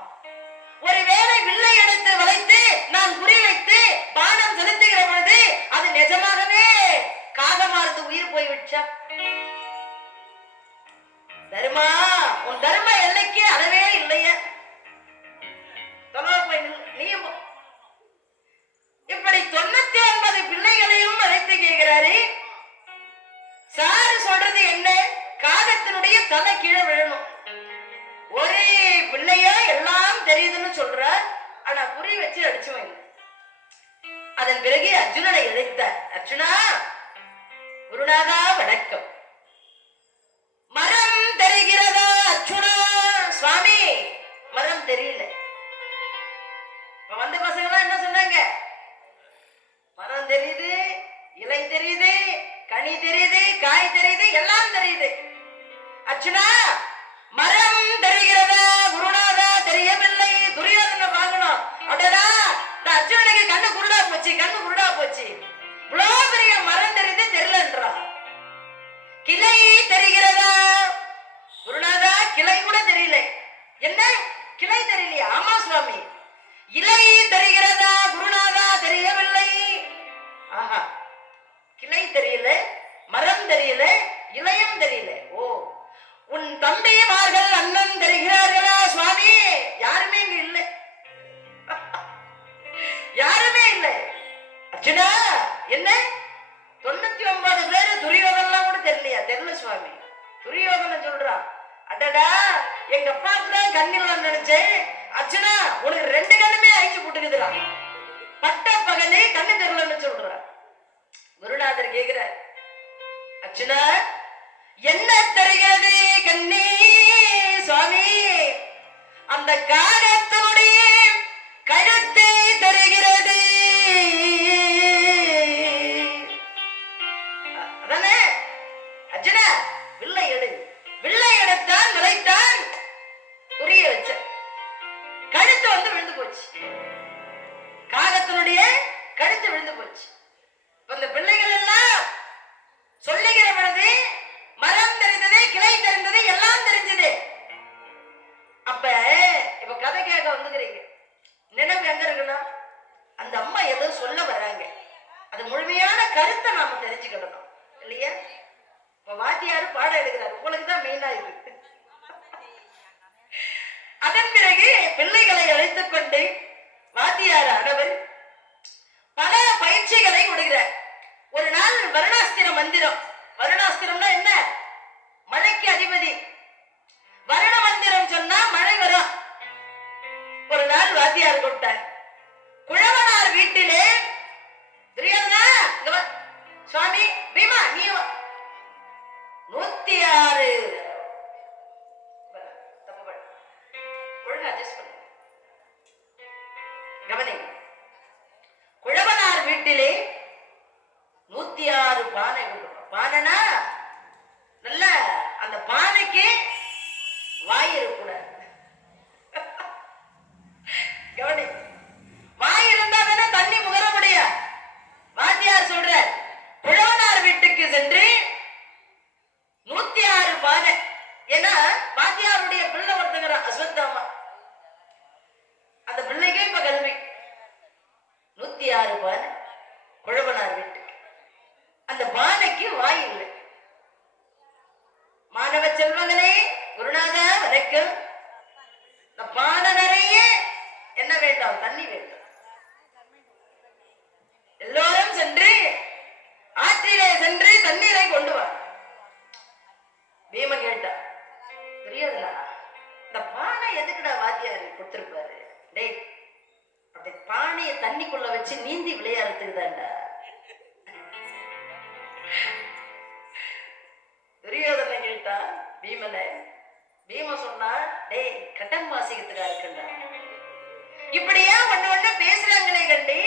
ஒருவேளை வில்லை எடுத்து வளைத்து நான் குறி வைத்து பானம் செலுத்துகிற பொழுது அது நிஜமாகவே காகமானது உயிர் போய்விட்டா? தர்மா, உன் தர்ம எல்லைக்கு அளவே இல்லையா? நீயும் இப்படி 99 பிள்ளைகளையும் அழைத்து கேட்கிறாரு. சாரு சொல்றது என்ன? காகத்தினுடைய தலை கீழே விழணும். ஒரே பிள்ளையா எல்லாம் தெரியுதுன்னு சொல்ற, ஆனா குறி வச்சு அடிச்சு வாங்க. அதன் பிறகு அர்ஜுனனை அழைத்த, அர்ஜுனா, குருநாதா வணக்கம். மரம் தெரிகிறதா அர்ஜுனா? சுவாமி, மரம் தெரியல. வந்த பசங்க எல்லாம் என்ன சொன்னாங்க? மரம் தெரியுது, இலை தெரியுது, கனி தெரியுது, காய் தெரியுது, எல்லாம் தெரியுது. அர்ஜுனா, மரம் தெரிகிறதா குருநாதா? தெரியவில்லை. துரியோதனை வாங்கணும். அடடா, இந்த அர்ஜுனனுக்கு கண்ணு குருடா போச்சு, கண்ணு குருடா போச்சு. இவ்வளவு பெரிய மரம் தெரியுது, தெரியலன்றா. கிளை தெரிகிறதா குருநாதா? கிளை கூட தெரியல. என்ன கிளை தெரியலையா? ஆமா சுவாமி. இலை தெரிகிறதா குருநாதா? தெரியவில்லை. ஆஹா, கிளை தெரியல, மரம் தெரியல, இலையும் தெரியல. ஓ, உன் தம்பிமார்கள் அண்ணன் தெரிகிறார்களா சுவாமி? யாருமே இங்க இல்லை, யாருமே இல்லை. அர்ஜுனா, என்ன 99 பேரு துரியோதனெல்லாம் கூட தெரியலையா? தெரியல சுவாமி. துரியோதனன் சொல்றான், அடடா, எங்க அப்பாவுக்கு தான் கண்ணில் நினைச்சேன். அர்ஜுனா, உனக்கு 2 கண்ணுமே அழிச்சு போட்டுக்குதுடா. பட்ட பகலே கண்ணு தெரியலன்னு சொல்ற. குருநாதர் கேக்குற, அர்ஜுனா, என்ன தெரிகிறது கண்ணி? சுவாமி, அந்த காகத்தினுடைய கழுத்தை தெரிகிறது. அதானே அர்ஜுனா? வில்லை எடு. வில்லை எடுத்தான், நிலைத்தான், புரிய வச்ச, கழுத்து வந்து விழுந்து போச்சு. காகத்தினுடைய கழுத்து விழுந்து போச்சு. அந்த பிள்ளைகள் எல்லாம் சொல்லுகிற பொழுது மரம் தெரிந்தது, கிளை தெரிந்தது, எல்லாம் தெரிஞ்சது. அப்ப இப்ப கதை கேட்க வந்துக்கிறீங்க, நினைவு எங்க இருக்குன்னா, அந்த அம்மா ஏதோ சொல்ல வர்றாங்க, அது முழுமையான கருத்தை நாம தெரிஞ்சுக்கிடணும் இல்லையா? இப்ப வாத்தியாரு பாடம் எடுக்கிறாரு, உங்களுக்கு தான் மெயினா இருக்கு. அதன் பிறகு பிள்ளைகளை அழைத்துக் கொண்டு வாத்தியார் ஆனவர் பல பயிற்சிகளை கொடுக்கிறார். ஒரு நாள் வருணாஸ்திர மந்திரம். வருணாஸ்திரம்னா என்ன? மழைக்கு அதிபதி. வருண மந்திரம் சொன்னா மழை வரும். ஒரு நாள் வாத்தியார் கொடுத்தார். குழவனார் வீட்டிலே துரியோதனா, சுவாமி பீமா, நீ 106 கவனி. குழவனார் வீட்டிலே 106 பானை. பானைனா நல்ல அந்த பானைக்கு வாய் இருக்கக்கூடாது. கவனி, வாய் இருந்தா தானே தண்ணி முகர முடியும். வாத்தியார் சொல்ற, குழவனார் வீட்டுக்கு சென்று 106 பானை. ஏன்னா வாத்தியாருடைய பிள்ளை ஒருத்தங்கிற அஸ்வத்தாமா, அந்த பிள்ளைக்கே இப்ப கல்வி. 106 பானை குழவனார் வீட்டுக்கு. அந்த பானைக்கு வாய் இல்லை. மாணவ செல்வங்களே, குருநாதா வணக்கம். இந்த பானை நிறைய என்ன வேண்டாம்? தண்ணி வேண்டாம். எல்லோரும் சென்று பானையை தண்ணிக்குள்ள வச்சு நீந்தி விளையாடுறதுக்கு தான்டா. துரியோதனை கேட்டா பீமனை. பீம சொன்னா, டேய் கட்டன் வாசிக்கிறதுக்கா இருக்குண்டா. இப்படியா ஒண்ணு ஒண்ணு பேசுறாங்களே கண்டி.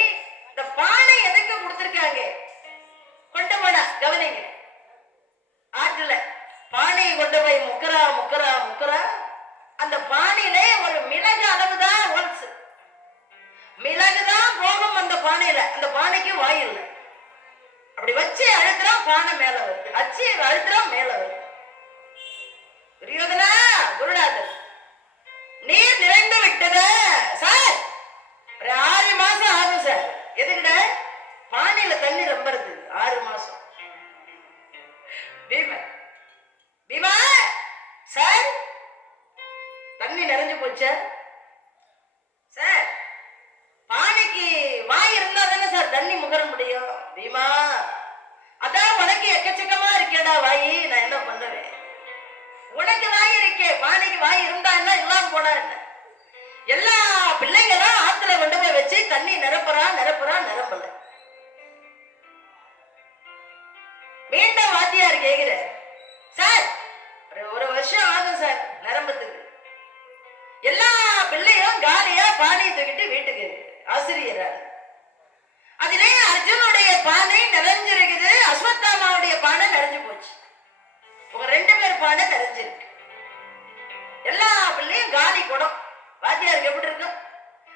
இந்த பானை எதுக்கு கொடுத்திருக்காங்க? கொண்டு போடா கவனிங்க. ஆற்றுல பானையை கொண்டு போய் முக்கரா முக்கரா முக்கரா. அந்த பானையிலே ஒரு மிளகு அளவுதான் ஒன்ஸ் மிளகுதான் போகும் அந்த பானையில. அந்த பானைக்கு வாய் இல்லை. அப்படி வச்சு அழுத்துறா பானை மேல வருது. அச்சு அழுத்துறா மேல வருது. துரியோதனா குருநாதர் நீர் நிறைந்து விட்டத சார். ஒரு 6 மாசம் ஆகும் சார். எதுக்குட? பானையில தண்ணி ரொம்பறது 6 மாசம். பீம பீமா சார் தண்ணி நிறைஞ்சு போச்சா சார்? பானைக்கு வாய் இருந்தா தானே சார் தண்ணி முகர முடியும். பீமா அதான் உனக்கு எக்கச்சக்கமா இருக்கேடா வாய். நான் என்ன பண்ணுவேன்? உனக்கு வாய் இருக்கே, பானைக்கு வாய் இருந்தா என்ன, இல்லாம போனா என்ன? எல்லா பிள்ளைங்களும் ஆத்துல கொண்டு போய் வச்சு தண்ணி நிரப்புறா நிரப்புறா நிரம்பல. மீண்டும் வாத்தியார் கேக்குற சார் ஒரு வருஷம் ஆகும் சார் நிரம்பத்துக்கு. எல்லா பிள்ளையும் காலியா பானையை தூக்கிட்டு வீட்டுக்கு ஆசிரியர். அதிலே அர்ஜுனுடைய பானை நிறைஞ்சிருக்குது, அஸ்வத்தாமாவுடைய பானை நிறைஞ்சு போச்சு. உங்க 2 பேர் பானை நிறைஞ்சிருக்கு. எல்லா பிள்ளையும் காலி குடம். வாத்தியாருக்கு எப்படி இருக்கும்?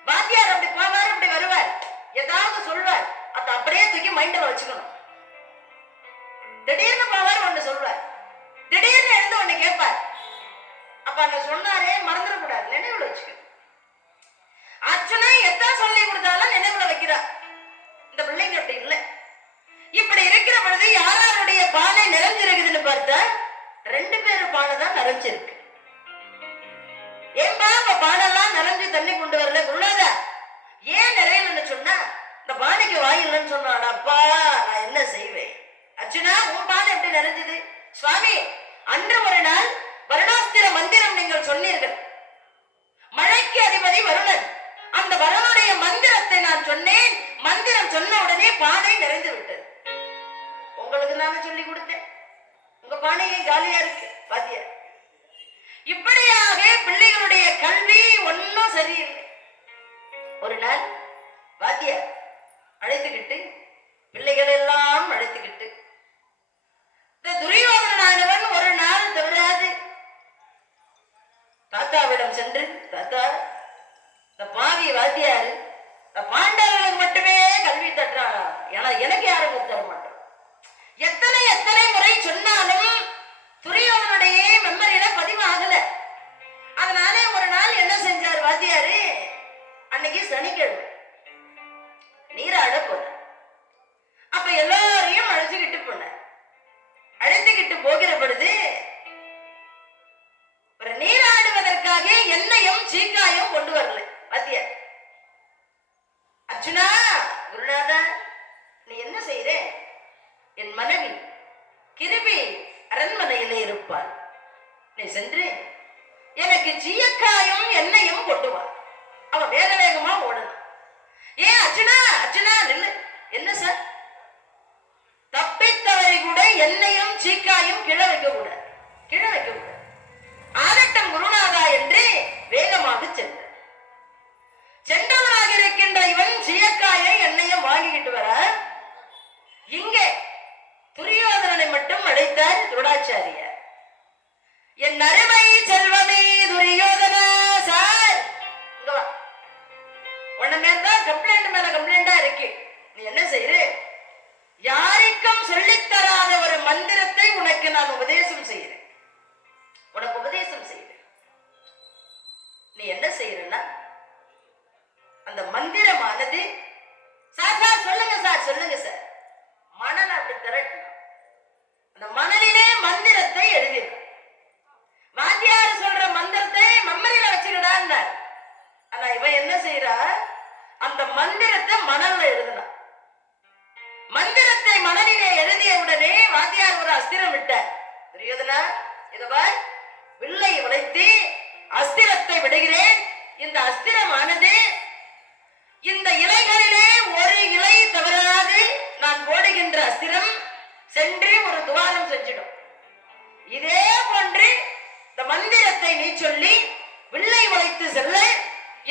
வாத்தியார் அப்படி போவார், அப்படி வருவார், ஏதாவது சொல்வார், அதை அப்படியே தூக்கி மைண்ட்ல வச்சுக்கணும். திடீர்னு போவார், ஒண்ணு சொல்வார், திடீர்னு எழுந்து ஒண்ணு கேட்பார். அப்ப அங்க சொன்னாரே மறந்துடக்கூடாது, நினைவுல வச்சுக்கணும். அர்ஜுனா எத்தனை சொல்லி கொடுத்தாலும் நினைவுல வைக்கிறார். இந்த பிள்ளைங்க அப்படி இல்லை. இப்படி இருக்கிற பொழுது யாருடைய பானை நிறைஞ்சிருக்குதுன்னு பார்த்தா 2 பேரு பானை தான் நிறைஞ்சிருக்கு. ஏன்பா உங்க பானெல்லாம் நிறைஞ்சு தண்ணி கொண்டு வரல? குருநாதா ஏன் நிறையலன்னு சொன்னா இந்த பானைக்கு வாயில்லன்னு சொன்னான். அப்பா நான் என்ன செய்வேன்? அர்ஜுனா உன் பானை எப்படி நிறைஞ்சது? சுவாமி அன்று ஒரு நாள் வருணாஸ்திர மந்திரம் நீங்கள் சொன்னீர்கள். மழைக்கு அதிபதி வருணன். அந்த வருணனுடைய மந்திரத்தை நான் சொன்னேன். மந்திரம் சொன்ன உடனே பானை நிறைந்து விட்டது. உங்களுக்கு நானே சொல்லி கொடுத்தேன். உங்க பானையே காலியா இருக்கு வாத்தியார். இப்படியாக பிள்ளைகளுடைய கல்வி ஒன்னும் சரியில்லை. ஒரு நாள் வாத்தியார் அழைத்துக்கிட்டு பிள்ளைகள் எல்லாம் அழைத்துக்கிட்டு இந்த துரியோதனனானவன் ஒரு நாள் தவறாது தாத்தாவிடம் சென்று, தாத்தா இந்த பாவி வாத்தியாரு பாண்டவர்களுக்கு மட்டுமே கல்வி தட்டுறானா, ஏன்னா எனக்கு யாரும் தர மாட்டோம். எத்தனை எத்தனை முறை சொன்னாலும் துரியோதனுடைய மெமரியில பதிவாகல. அதனால ஒரு நாள் என்ன செஞ்சார் வாத்தியாரு? அன்னைக்கு சனிக்கிழமை நீராட போன. அப்ப எல்லாரையும் அழைச்சுக்கிட்டு போன. அழைத்துக்கிட்டு போகிற பொழுது ஒரு நீராடுவதற்காக எண்ணெயும் சீக்காயும் கொண்டு வரல வாத்தியார். அர்ஜுனா குருநாதா நீ என்ன செய்யற? என் மனைவி கிருபி அரண்மனையிலே இருப்பாள். நீ சென்று எனக்கு சீயக்காயும் எண்ணெயும் கொண்டு வா. அவன் வேக வேகமா ஓடணும். ஏன் அர்ஜுனா அர்ஜுனா நில்லு. என்ன சார்? தப்பித்தவரை கூட எண்ணெயும் சீக்காயும் கீழே வைக்க கூடாது, கீழே வைக்க கூடாது. ஆரட்டம் குருநாதா என்று வேகமாக சென்ற. சென்றவனாக இருக்கின்ற இவன் சீயக்காயை எண்ணெயும் வாங்கிக்கிட்டு வர இங்கே துரியோதனனை மட்டும் அழைத்தார் துரோணாச்சாரியார். என் அருமை செல்வமே துரியோதன சார் இங்க வா. உன்ன மேல்தான் கம்ப்ளைண்ட் மேல கம்ப்ளைண்டா இருக்கு. நீ என்ன செய்யற? யாருக்கும் சொல்லித்தராத ஒரு மந்திரத்தை உனக்கு நான் உபதேசம் செய்யறேன். உனக்கு உபதேசம் செய்யறேன். நீ என்ன செய்யறன்னா அந்த மந்திரமானது சார் சார் சொல்லுங்க சார் சொல்லுங்க சார். மணல் அப்படி திரட்டணும். அந்த மணலிலே மந்திரத்தை எழுதிடும். வாத்தியார் சொல்ற மந்திரத்தை மெமரியில வச்சுக்கிடான். ஆனா இவன் என்ன செய்யறா? அந்த மந்திரத்தை மணல்ல எழுதினான். மந்திரத்தை மணலிலே எழுதிய உடனே வாத்தியார் ஒரு அஸ்திரம் விட்டார். துரியோதனா இதுவாய் வில்லை உடைத்து அஸ்திரத்தை விடுகிறேன். இந்த அஸ்திரமானது இந்த இலைகள் சென்று ஒரு துவாரம் செஞ்சிடும். இதே போன்று இந்த மந்திரத்தை நீ சொல்லி வில்லை வளைத்து செல்ல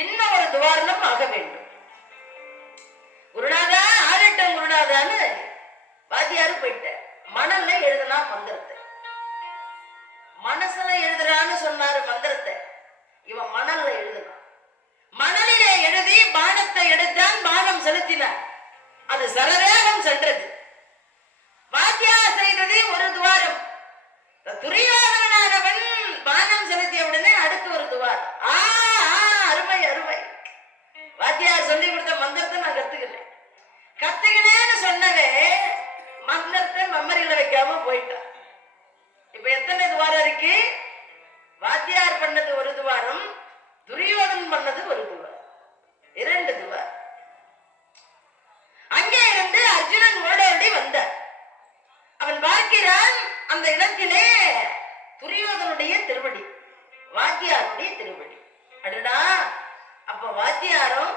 இன்னும் ஒரு துவாரணம் ஆக வேண்டும். குருநாதா ஆகட்டும் குருநாதான்னு வாத்தியாரு போயிட்ட. மணல்ல எழுதுனா மந்திரத்தை, மனசுல எழுதுறான்னு சொன்னாரு மந்திரத்தை, இவன் மணல்ல எழுதுனான். மணலிலே எழுதி பானத்தை எடுத்தான், பானம் செலுத்தினார். அது சரவேகம் சென்றது. வாத்தியார் செய்தது ஒரு துவாரம். துரியோதனனானவன் பானம் செலுத்திய உடனே அடுத்து ஒரு துவாரம். அருமை அருமை. வாத்தியார் சொல்லி கொடுத்த மந்திரத்தை நான் கத்துக்கினேன்னு சொன்னவே மந்திரத்தை மெமரியில வைக்காம போயிட்டான். இப்ப எத்தனை துவாரம் இருக்கு? வாத்தியார் பண்ணது ஒரு துவாரம், துரியோதனன் பண்ணது ஒரு துவாரம், 2 துவாரம். அங்கே இருந்து அர்ஜுனன் ஓடோடி வந்தார். அவன் பார்க்கிறான் அந்த இடத்திலே துரியோதனுடைய திருவடி, வாத்தியாருடைய திருவடி. அடடா, அப்ப வாத்தியாரும்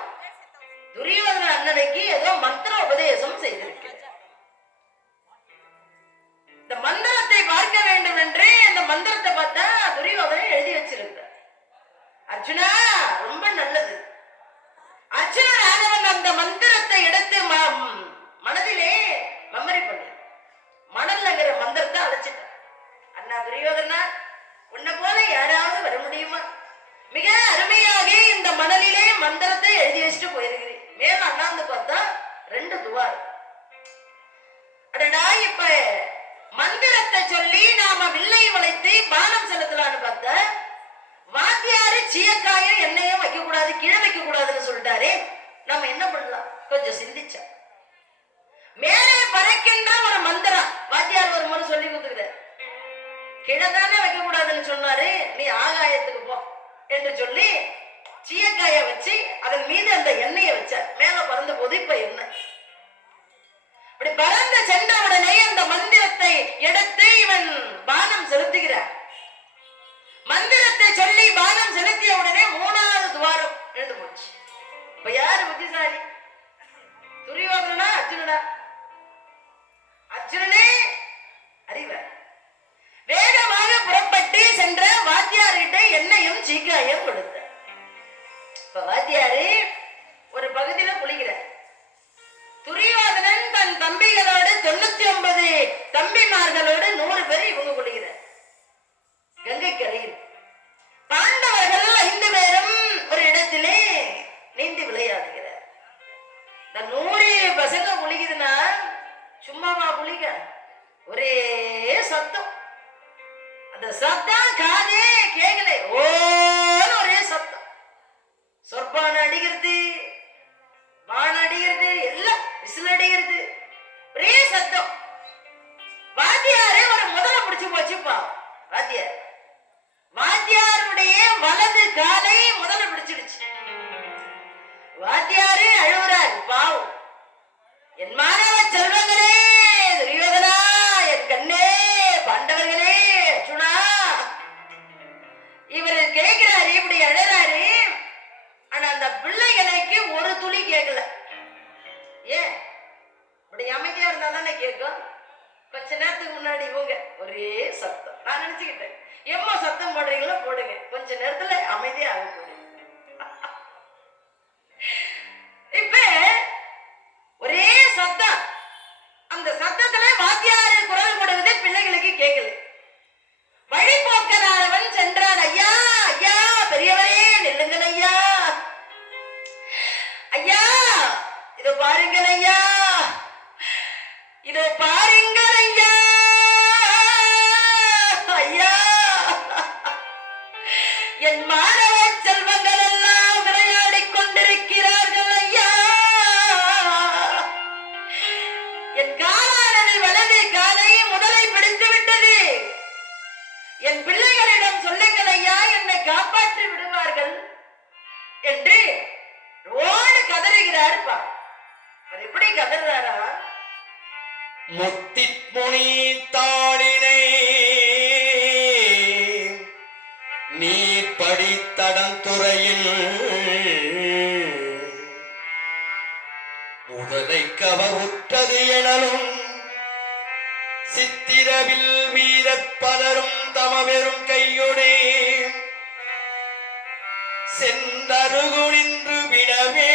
துரியோதன அண்ணனுக்கு ஏதோ மந்திர உபதேசம் செய்திருக்கிறார். இந்த மந்திரத்தை பார்க்க வேண்டும் என்று அந்த மந்திரத்தை பார்த்தா துரியோதனை எழுதி வச்சிருந்தார். அர்ஜுனா ரொம்ப நல்லது. அர்ஜுனன் ஆனவன் அந்த மந்திரத்தை எடுத்து மனதிலே மெமரி பண்ணி மணல்ங்கிற மந்திரத்தை அழைச்சிட்டார். அண்ணா துரியோதனா, உன்னை போல யாராவது வர முடியுமா? மிக அருமையாக இந்த மணலிலே மந்திரத்தை எழுதி வச்சுட்டு போயிருக்கிறேன். மேல அண்ணாந்து பார்த்தா 2 துவாரம். அடடா, இப்ப மந்திரத்தை சொல்லி நாம வில்லை வளைத்து பானம் செலுத்தலான்னு பார்த்தா வாத்தியாரு சீயக்காயும் எண்ணெயும் வைக்க கூடாது, கீழே வைக்க கூடாதுன்னு சொல்லிட்டாரு. நம்ம என்ன பண்ணலாம்? கொஞ்சம் சிந்திச்சா மேலே பறக்கின்ற ஒரு மந்திரம் வாத்தியார் ஒரு முறை சொல்லி கொடுத்துக்கிறார். கீழே தானே வைக்க கூடாதுன்னு சொன்னாரு, நீ ஆகாயத்துக்கு போ என்று சொல்லி சீயக்காய வச்சு அதன் மீது அந்த எண்ணெயை வச்சார். மேல பறந்த போது இப்ப எண்ணெய் இப்படி பறந்து சென்ற உடனே அந்த மந்திரத்தை எடுத்து இவன் பானம் செலுத்துகிறார். மந்திரத்தை சொல்லி பானம் செலுத்திய உடனே 3வது துவாரம் எழுந்து போச்சு. இப்ப யாரு புத்திசாலி? துரியோதனா அர்ஜுனனா? அர்ஜுனனே அறிவார். வேகமாக புறப்பட்டு சென்ற வாத்தியார்கிட்ட எண்ணெயும் சீக்காயும் கொடுத்தார். இப்ப வாத்தியாரு ஒரு பகுதியில குளிக்கிறார். துரியோதனன் தன் தம்பிகளோடு 99 தம்பிமார்களோடு 100 பேர் இவங்க குளிக்கிறார் கங்கை கரையில். பாண்டவர்கள் 5 பேரும் ஒரு இடத்திலே நீந்தி விளையாடுகிறார். இந்த 100 பசங்க குளிக்குதுன்னா சும்மாவா குளிக்க? ஒரே சத்தம். அந்த சத்தம் காதே கேட்கல. ஒரே சத்தம். சொற்பான அடிக்கிறது, வான அடிக்கிறது, எல்லாம் விசில் அடிக்கிறது, ஒரே சத்தம். வாத்தியாரே ஒரு முதல பிடிச்சு போச்சுப்பா. வாத்தியாருடைய வலது காலை முதல பிடிச்சிடுச்சு. வாத்தியாரு அழுவுறாரு. பாவம், என் மாணவ செல்வங்களே, துரியோதனா, என் கண்ணே, பாண்டவர்களே, அர்ஜுனா, இவரு கேட்கிறாரு, இப்படி அழறாரு. ஆனா அந்த பிள்ளைகளுக்கு ஒரு துளி கேட்கல. ஏன்? இப்படி அமைதியா இருந்தா தானே கேட்கும். கொஞ்ச நேரத்துக்கு முன்னாடி இவங்க ஒரே சத்தம். நான் நினைச்சுக்கிட்டேன், எம்மா சத்தம் போடுறீங்களோ போடுங்க, கொஞ்ச நேரத்துல அமைதியா ஆக போடுங்க. இப்ப ஒரே சத்தம். அந்த சத்தத்துல வாத்தியாரு குரல் கொடுவது பிள்ளைகளுக்கு கேட்கல. வழிபோக்கனானவன் சென்றான். ஐயா ஐயா, பெரியவரே நில்லுங்கள் ஐயா, ஐயா இதோ பாருங்கள் ஐயா, இதோ பாருங்கள் ஐயா, ஐயா என் மாணவ செல்வங்கள் எல்லாம் விளையாடி கொண்டிருக்கிறார்கள் ஐயா. என் காலானது வலது காலை முதலை பிடித்து விட்டது. என் பிள்ளைகளிடம் சொல்லுங்கள் ஐயா, என்னை காப்பாற்றி விடுவார்கள் என்று ஓடு கதறுகிறார். அது எப்படி கதறாரா? முத்திமுனி தாளினை நீர் படித்தடந்துறையில் முதலை கவருற்றது எனலும் சித்திரவில் வீரப் பலரும் தமவெறும் கையொடே சென்றருகுனின்று விடவே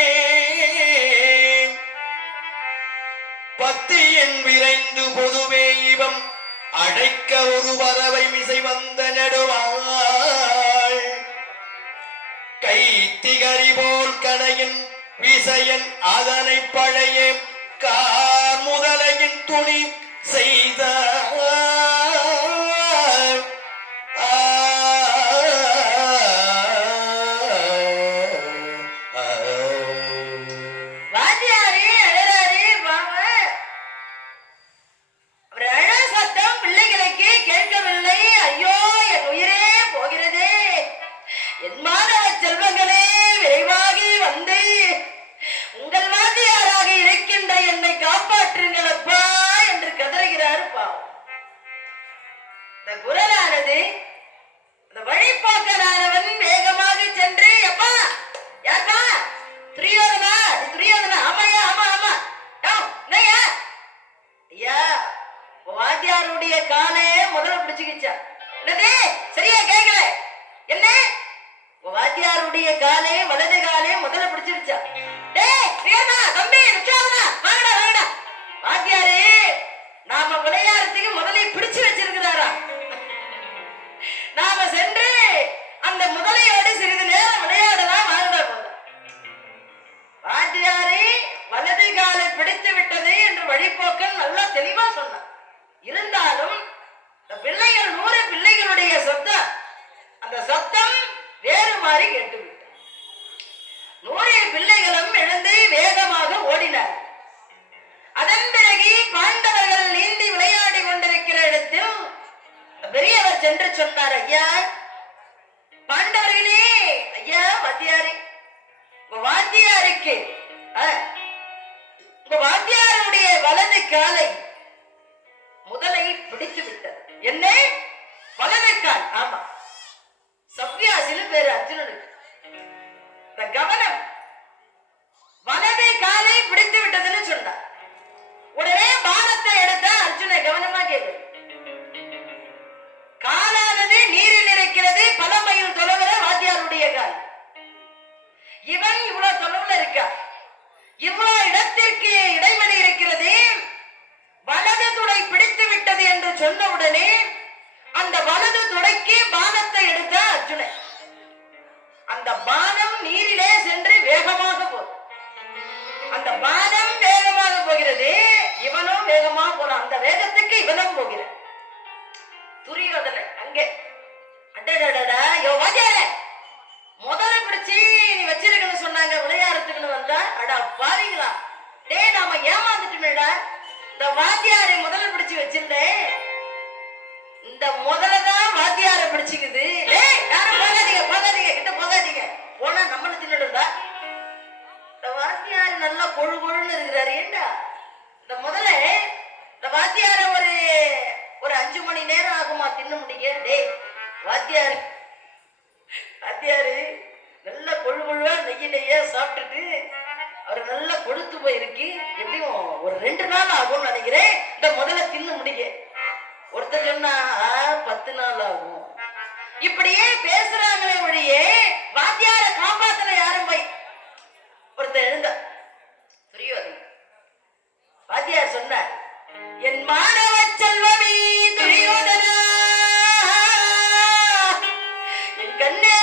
பத்தியன் விரைந்து பொதுவே இவம் அடைக்க ஒரு பறவை மிசை வந்த நெடுவாள் கை திகரி போல் கணையின் விசையன் அதனை பழைய கார் முதலையின் துணி செய்த வாத்தியாரே அழறாரே பாவ அவர் அழ சத்தம் பிள்ளைகளுக்கு கேட்கவில்லை. ஐயோ என் உயிரே போகிறதே, என் மாணவ செல்வங்களே விரைவாகி வந்து உங்கள் வாத்தியாராக இருக்கின்ற என்னை காப்பாற்றுங்கள் அப்பா என்று கதறுகிறார் பாவம். இந்த குரலானது இந்த வழிபாக்கனானவன் வேகமாக சென்று அப்பா யாருப்பா துரியோதனா துரியோதனா ஆமாயா ஆமா ஆமா என்னையா ஐயா வாத்தியாருடைய காலே முதல்ல பிடிச்சுக்கிச்சா என்னது சரியா கேட்கல என்ன வாத்தியாருடைய காலே வலது காலே முதல்ல பிடிச்சிருச்சா டேய் பிரியனா தம்பி நிச்சாதனா வாங்கடா வாங்கடா வாத்தியாரே நாம விளையாடுறதுக்கு முதலை பிடிச்சு வச்சிருக்கிறாரா நாம சென்று அந்த முதலையோடு சிறிது நேரம் விளையாடலாம் வாங்கடா போல வாத்தியாரே வலது காலை பிடித்து விட்டது என்று வழிபோக்கன் நல்லா தெளிவா சொன்னார். இருந்தாலும் இந்த பிள்ளைகள் 100 பிள்ளைகளுடைய சத்தம் அந்த சத்தம் வேறு மாதிரி கேட்டுவிட்டார். 100 பிள்ளைகளும் எழுந்து வேகமாக ஓடினார். அதன் பிறகு பாண்டவர்கள் நீந்தி விளையாடி கொண்டிருக்கிற இடத்தில் பெரியவர் சென்று சொன்னார், ஐயா பாண்டவர்களே, ஐயா வாத்தியாரே வாத்தியாருக்கு வாத்தியாருடைய வலது காலை முதலை பிடித்து விட்டது. என்ன வலது கால்? ஆமா, சவ்யாசின்னு பேரு அர்ஜுனனுக்கு. இந்த கவனம் வலது காலை பிடித்து விட்டதுன்னு சொன்னார். உடனே பானத்தை எடுத்த அர்ஜுன கவனமா கேட்கு. காலானது நீரில் இருக்கிறது, பல மைல் தொலைவுல வாத்தியாருடைய கால். இவன் இவ்வளவு தொலைவுல இருக்கா, இவ்வளவு இடத்திற்கு இடைவெளி இருக்கிறது. வலது துடை பிடித்து விட்டது என்று சொன்ன உடனே அந்த வலது துடைக்கு பானத்தை எடுத்த அர்ஜுனன். அந்த பானம் நீரிலே சென்று வேகமாக போகும். அந்த பானம் வேகமாக போகிறது, இவனும் வேகமாக போறான். அந்த வேகத்துக்கு இவனும் போகிறான். துரியோதனன் அங்கே அடடடடா யோ வாத்தியார முதல்ல பிடிச்சி நீ வச்சிருக்கன்னு சொன்னாங்க, விளையாடுறதுக்குன்னு வந்தா அடா பாருங்களா டே நாம ஏமாந்துட்டுமேடா. இந்த வாத்தியாரை முதல்ல பிடிச்சு வச்சிருந்தேன், இந்த முதலதான் வாத்தியார பிடிச்சுக்குது. யாரும் போகாதீங்க போகாதீங்க கிட்ட போகாதீங்க, போனா நம்மள தின்னுடுண்டா. இந்த வாத்தியார் நல்லா கொழு கொழுன்னு இருக்கிறாரு. ஏண்டா இந்த முதல்ல இந்த வாத்தியார ஒரு 5 மணி நேரம் ஆகுமா தின்னு முடிய? டேய் வாத்தியாரு வாத்தியாரு நல்ல கொழு கொழுவா நெய்ய சாப்பிட்டுட்டு அவர் நல்லா கொழுத்து போயிருக்கு, எப்படியும் ஒரு 2 நாள் ஆகும்னு நினைக்கிறேன் இந்த முதல்ல தின்னு முடிய. ஒருத்தர் சொன்னா 10 நாள் ஆகும். இப்படியே பேசுறாங்களே ஒழியே வாத்தியார காப்பாத்துல யாரும் போய். ஒருத்தர் எழுந்த துரியோதனன் வாத்தியார் சொன்னார், என் மாணவ செல்வமே துரியோதனா, என் கண்ணே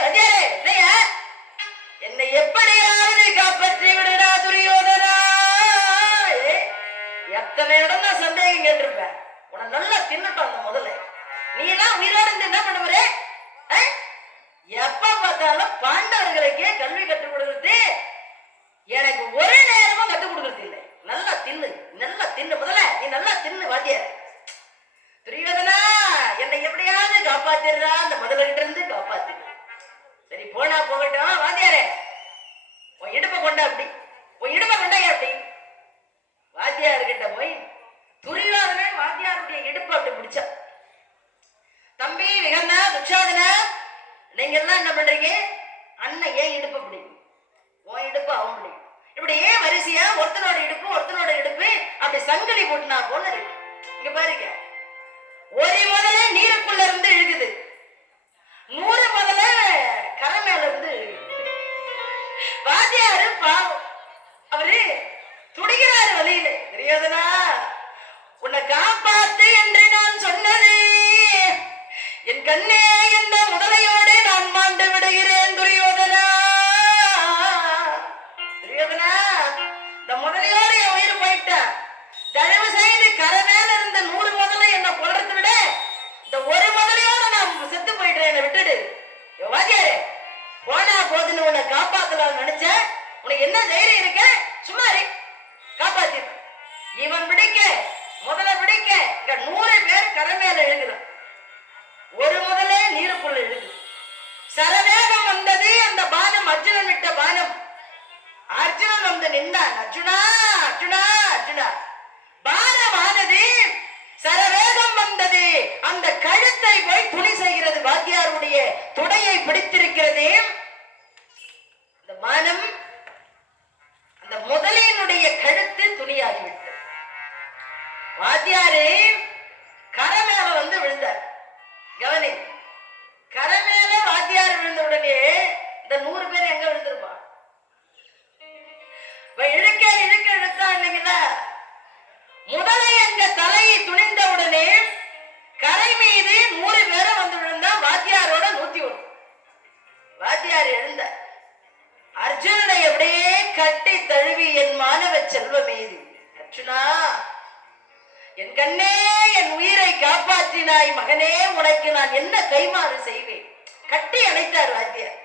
வாத்தியாரே இல்லையா, என்னை எப்படியாவது காப்பாற்றி விடுடா துரியோதனா. எத்தனை இடம் தான் சந்தேகம் கேட்டிருப்பேன். உன நல்லா தின்னுட்டோம் அந்த முதல்ல. நீ எல்லாம் உயிரோடு என்ன பண்ணுவரே? எப்ப பார்த்தாலும் பாண்டவர்களுக்கே கல்வி கற்றுக் கொடுக்கிறது எனக்கு ஒரு நேரமும் கற்றுக் கொடுக்கறது இல்லை. நல்லா தின்னு நல்லா தின்னு முதல்ல, நீ நல்லா தின்னு வாத்தியார். துரியோதனா என்னை எப்படியாவது காப்பாத்திடுறா, அந்த முதல்கிட்ட இருந்து காப்பாத்து. சரி போனா போகட்டும் வாத்தியாரே, உன் இடுப்பை கொண்டா அப்படி, உன் இடுப்பை கொண்டா அப்படி. வாத்தியார்கிட்ட போய் துரியோதனே வாத்தியாருடைய இடுப்பு அப்படி பிடிச்சா. தம்பி விகன்னா துச்சாதனா, நீங்க எல்லாம் என்ன பண்றீங்க? அண்ணன் ஏன் இடுப்பு பிடிக்கும், உன் இடுப்பு அவன் பிடிக்கும். இப்படி ஏன் வரிசையா ஒருத்தனோட இடுப்பு அப்படி சங்கிலி போட்டுனா போல இருக்கு. இங்க பாருங்க, ஒரு முதல்ல நீருக்குள்ள இருந்து இழுகுது, 100 முதல்ல கரை மேல இருந்து வாத்தியாரு பாவம், அவரு துடிக்கிறாரு வழியில. தெரியாதுனா உன்னை காப்பாத்து என்று நான் சொன்னது, என் கண்ணே என்ற முதலையோடு நான் மாண்டு விடுகிறேன் துரியோதனா. துரியோதனா, இந்த முதலையோடு என் உயிர் போயிட்ட, தயவு செய்து கரை மேல இருந்த 100 முதலை என்ன கொல்றதை விட இந்த ஒரு முதலையோட நான் செத்து போயிடுறேன், என்னை விட்டுடு. வாத்தியாரே, போனா போதுன்னு உன்னை காப்பாத்தலாம்னு நினைச்ச, உனக்கு என்ன தைரியம் இருக்க? சும்மாரி காப்பாத்தி இவன் பிடிக்க முதல்ல பிடிக்க இங்க 100 பேர் கரை மேல எழுதுறான், ஒரு முதலே நீருக்குள்ள எழுது. சரவேகம் வந்தது, அந்த பானம் அர்ஜுனன் விட்ட பானம். அர்ஜுனன் வந்து நின்றான். அர்ஜுனா அர்ஜுனா அர்ஜுனா, பானமானது சரவேகம் வந்தது, அந்த கழுத்தை போய் துணி செய்கிறது, வாத்தியாருடைய துடையை பிடித்திருக்கிறது. அந்த பானம் அந்த முதலினுடைய கழுத்து துணியாகிவிட்டது. வாத்தியாரு கரை மேல வந்து விழுந்தார். கவனி, கரை மேல வாத்தியார் விழுந்த உடனே இந்த 100 பேர் எங்க விழுந்திருப்பான்? இழுக்க இழுக்க இழுத்தா இல்லைங்களா, முதலை எங்க தலையை துணிந்த உடனே கரை மீது 100 பேரை வந்து விழுந்தா, வாத்தியாரோட 101. வாத்தியார் எழுந்த அர்ஜுனனை அப்படியே கட்டி தழுவி, என் மாணவ செல்வமேது அர்ஜுனா, என் கண்ணே என் உயிரை காப்பாற்றினாய் மகனே, உனக்கு நான் என்ன கைமாறு செய்வேன்? கட்டி அணைத்தார் வாத்தியார்.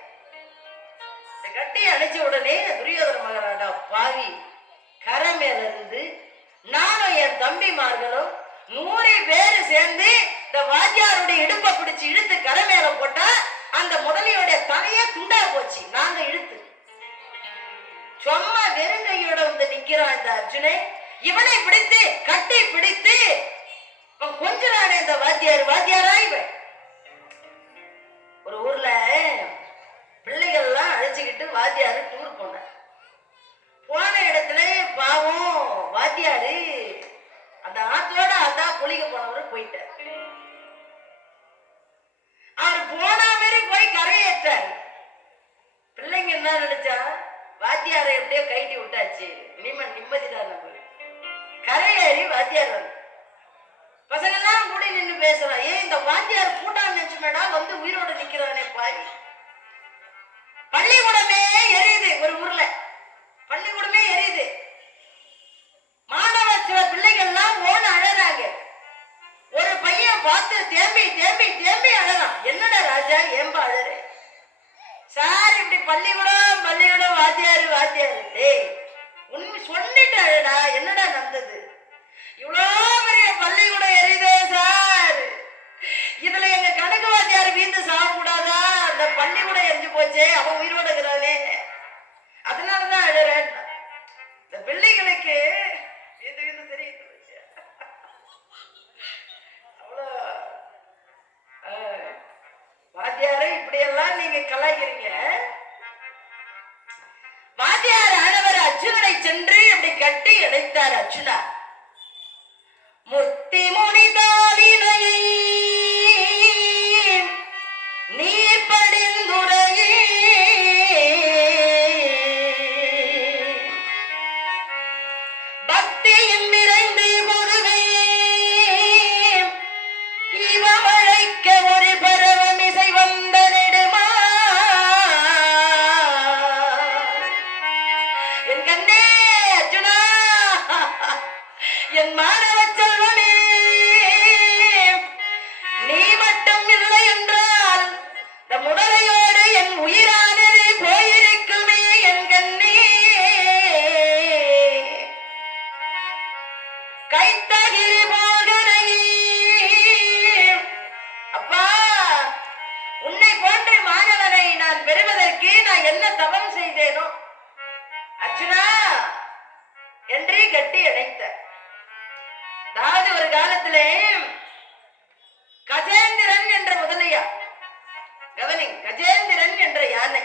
கட்டி அணைச்ச உடனே துரியோதன மகாராஜா பாவி, கரை மேல இருந்து நானும் என் தம்பிமார்களும் 100 பேரு சேர்ந்து இந்த வாத்தியாருடைய இடுப்பை பிடிச்சு இழுத்து கரை மேல போட்டா, அந்த முதலியோட தலையே துண்டா போச்சு. நாங்க இழுத்து சும்மா வெறுங்கையோட வந்து நிக்கிறான் இந்த அர்ஜுனே. இவனை பிடித்து கட்டி பிடித்து கொஞ்சறானே இந்த வாத்தியார். வாத்தியாரா இவன்? ஒரு ஊர்ல பிள்ளைகள் எல்லாம் அழைச்சுக்கிட்டு வாத்தியாரு டூர் போனார். போன இடத்துல பாவம் வாத்தியாரு அந்த ஆத்தோட ஆத்தா குளிக்க போனவரு போயிட்டார். அவர் போன மாதிரி போய் கரையேற்றார். பிள்ளைங்க என்ன நினைச்சா, வாத்தியாரை எப்படியோ கைட்டி விட்டாச்சு, இனிமே நிம்மதிதான். நம்ம கரையேறி வாத்தியார் வந்து பசங்க எல்லாம் கூடி நின்று பேசுறான். ஏன் இந்த வாத்தியார் கூட்டான்னு நினைச்சுமேடா வந்து உயிரோடு நிக்கிறானே பாவி. பள்ளிக்கூடமே எரியுது, ஒரு ஊர்ல பள்ளிக்கூடமே எரியுது. மாணவ சில பிள்ளைகள் எல்லாம் ஓன அழறாங்க. ஒரு பையன் பார்த்து தேம்பி தேம்பி தேம்பி அழறான். என்னடா ராஜா ஏம்பா அழற? சார் இப்படி பள்ளிக்கூடம் பள்ளிக்கூடம் வாத்தியாரு வாத்தியாரு. டேய் உண்மை சொல்லிட்டு அழடா, என்னடா நடந்தது? இவ்வளோ பெரிய பள்ளிக்கூடம் எரியுதே சார், இதுல எங்க கணக்கு வாத்தியாரு வீந்து சாகக்கூடாதா? அந்த பள்ளிக்கூடம் எரிஞ்சு போச்சே, அவன் உயிரோட இருக்கிறானே, அதனாலதான் அழறேன். இந்த பிள்ளைகளுக்கு வீந்து வீந்து தெரியுது. அவ்வளோ வாத்தியாரை இப்படியெல்லாம் நீங்க கலாய்க்கிறீங்க. வாத்தியார் ஆனவர் அர்ஜுனனை சென்று அப்படி கட்டி அடைத்தார். அர்ஜுனா, முத்தி முனிதாலினையை நீ படிந்துரையே பக்தியின் நிறைந்து பொதுவே இவம் அழைக்க ஒரு பரவமிசை வந்த நெடுமா. என் கண்ணே அர்ஜுனா, என் மாணவ செல்வமே, நீ மட்டும் இல்லை என்றால் இந்த முதலையோடு என் உயிரானது போயிருக்குமே. என் கண்ணே கைத்தகிரி போகனையே. அப்பா, உன்னை போன்ற மாணவனை நான் பெறுவதற்கு நான் என்ன தவம் செய்தேனோ அர்ஜுனா என்று கட்டி அணைத்த. அதாவது ஒரு காலத்திலே கஜேந்திரன் என்ற முதலியா, கவனி, கஜேந்திரன் என்ற யானை,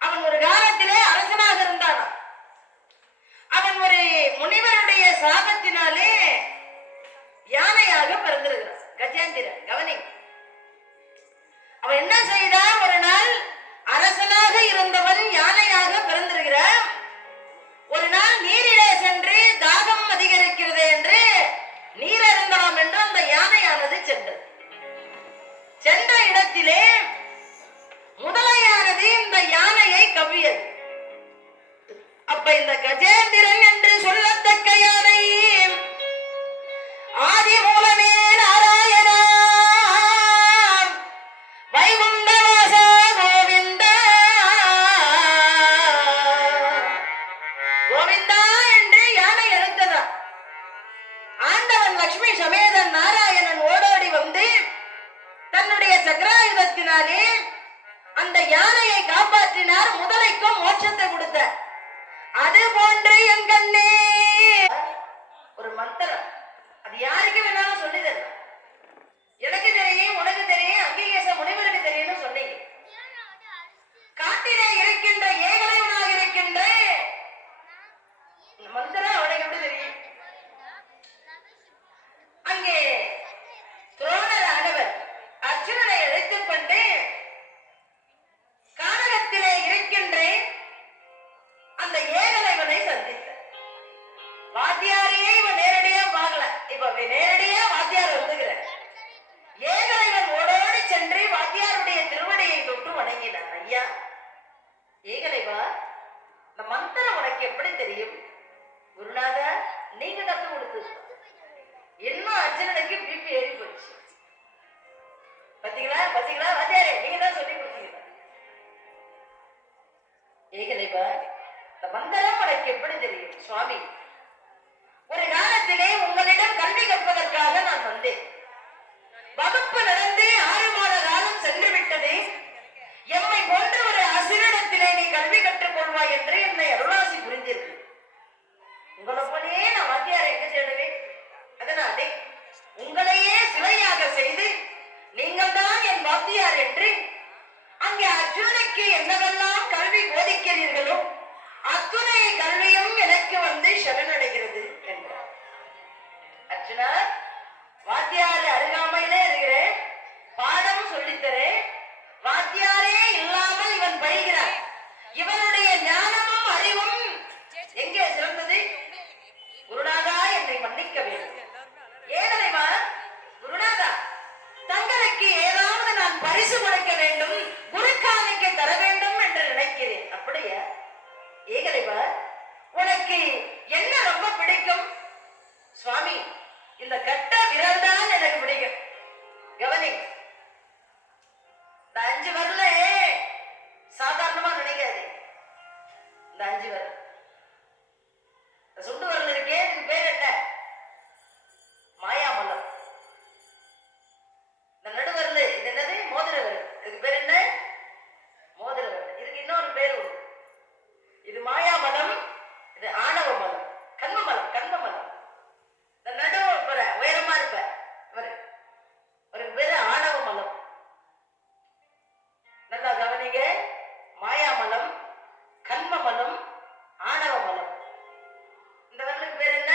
அவன் ஒரு காலத்திலே அரசனாக இருந்தான். அவன் ஒரு முனிவருடைய சாபத்தினாலே கஜேந்திரன். கவனி, அவன் என்ன செய்தான்? ஒரு நாள் அரசனாக இருந்தவன் யானையாக பிறந்திருக்கிறான். ஒரு நாள் நீரிலே சென்று தாகம் அதிகரிக்கிறது என்று நீர் அருந்தலாம் என்று அந்த யானையானது சென்றது. சென்ற இடத்திலே முதலையானது இந்த யானையை கவ்வியது. அப்ப இந்த கஜேந்திரன் என்று சொல்லத்தக்க யானை ஆதி மூலமே நாராயணா வைகுண்டவாச கோவிந்தா கோவிந்தா என்று யானை எழுத்ததா. ஆண்டவன் லட்சுமி சமேதன் நாராயணன் ஓடோடி வந்து தன்னுடைய சக்கராயுதத்தினாலே அந்த யானையை காப்பாற்றினார். முதலைக்கும் மோட்சத்தை கொடுத்தார். அது போன்று என் கண்ணே ஒரு மந்திரம், அது யாருக்கு வேணாலும் சொல்லி தரலாம். எனக்கு தெரியும், உனக்கு தெரியும், அங்கீகேச முனிவருக்கு தெரியும்னு சொன்னீங்க. காட்டிலே இருக்கின்ற ஏகலைவனாக இருக்கின்ற மந்திரம் அவனுக்கு எப்படி தெரியும்? அங்கே துரோணர் ஆனவர் அர்ஜுனனை அழைத்துக் கொண்டு கானகத்திலே இருக்கின்ற அந்த ஏகலைவனை சந்தித்தார். வாத்தியாரையே இவன் நேரடியா பார்க்கல. இப்ப நேரடியா வாத்தியார் வந்துகிறார். ஏகலைவன் ஓடோடி சென்று வாத்தியாருடைய திருவடியை தொட்டு வணங்கினான். ஐயா ஏகலைவா, இந்த மந்திரம் உனக்கு எப்படி தெரியும்? குருநாதா, நீங்க கத்து கொடுத்து. இன்னும் அர்ஜுனனுக்கு பிபி ஏறி போச்சு. பாத்தீங்களா பாத்தீங்களா வாத்தியாரே, நீங்க தான் சொல்லி கொடுத்தீங்க. ஏகலைவா, இந்த மந்திரம் உனக்கு எப்படி தெரியும்? சுவாமி, ஒரு காலத்திலே உங்களிடம் கல்வி கற்பதற்காக நான் வந்தேன். வகுப்பு நடந்து 6 மாத காலம் சென்று விட்டது. எம்மை போன்ற ஒரு அசிரிடத்திலே நீ கல்வி கற்றுக் கொள்வாய் என்று என்னை அருளாசி புரிந்தீர்கள். உங்களை போலயே நான் வாத்தியாரை எங்க தேடுவேன்? அதனாலே உங்களையே சிலையாக செய்து நீங்கள் தான் என் வாத்தியார் என்று அங்கே அர்ஜுனுக்கு என்னவெல்லாம் கல்வி போதிக்கிறீர்களோ அத்துணை கல்வியும் எனக்கு வந்து சரணடைகிறது என்றார். அர்ஜுனா, வாத்தியார் அருகாமையிலே இருக்கிறேன், பாடம் சொல்லித்தரேன். வாத்தியாரே இல்லாமல் இவன் பயிகிறான். இவனுடைய ஞானமும் அறிவும் எங்கே சிறந்தது? குருநாதா, என்னை மன்னிக்க வேண்டும். ஏகலைவா, குருநாதா, தங்களுக்கு ஏதாவது நான் பரிசு கொடுக்க வேண்டும், குருக்காணிக்கை தர வேண்டும் என்று நினைக்கிறேன். அப்படியா? ஏகலைவா, உனக்கு என்ன ரொம்ப பிடிக்கும்? சுவாமி, இந்த கட்ட விரல் தான் எனக்கு பிடிக்கும். கவனி, இந்த 5 விரல சாதாரணமா நினைக்காது. இந்த 5 விரல், சுண்டு விரல் இருக்கே, இதுக்கு பேர் என்ன? மாயாமலம். இந்த நடுவரல் இது என்னது? மோதிர விரல். இதுக்கு பேர் என்ன? மோதிர விரல். இதுக்கு இன்னொரு பேர் உண்டு. இது மாயாமலம், இது ஆணவ மலம், கண்மமலம். கண்மமலம் இந்த நடுவு உயரமா இருப்ப ஒரு பேரு ஆணவ மலம். நல்லா கவனிங்க. மாயாமலம், கண்மமலம், ஆணவ மலம். இந்த விரலுக்கு பேர் என்ன?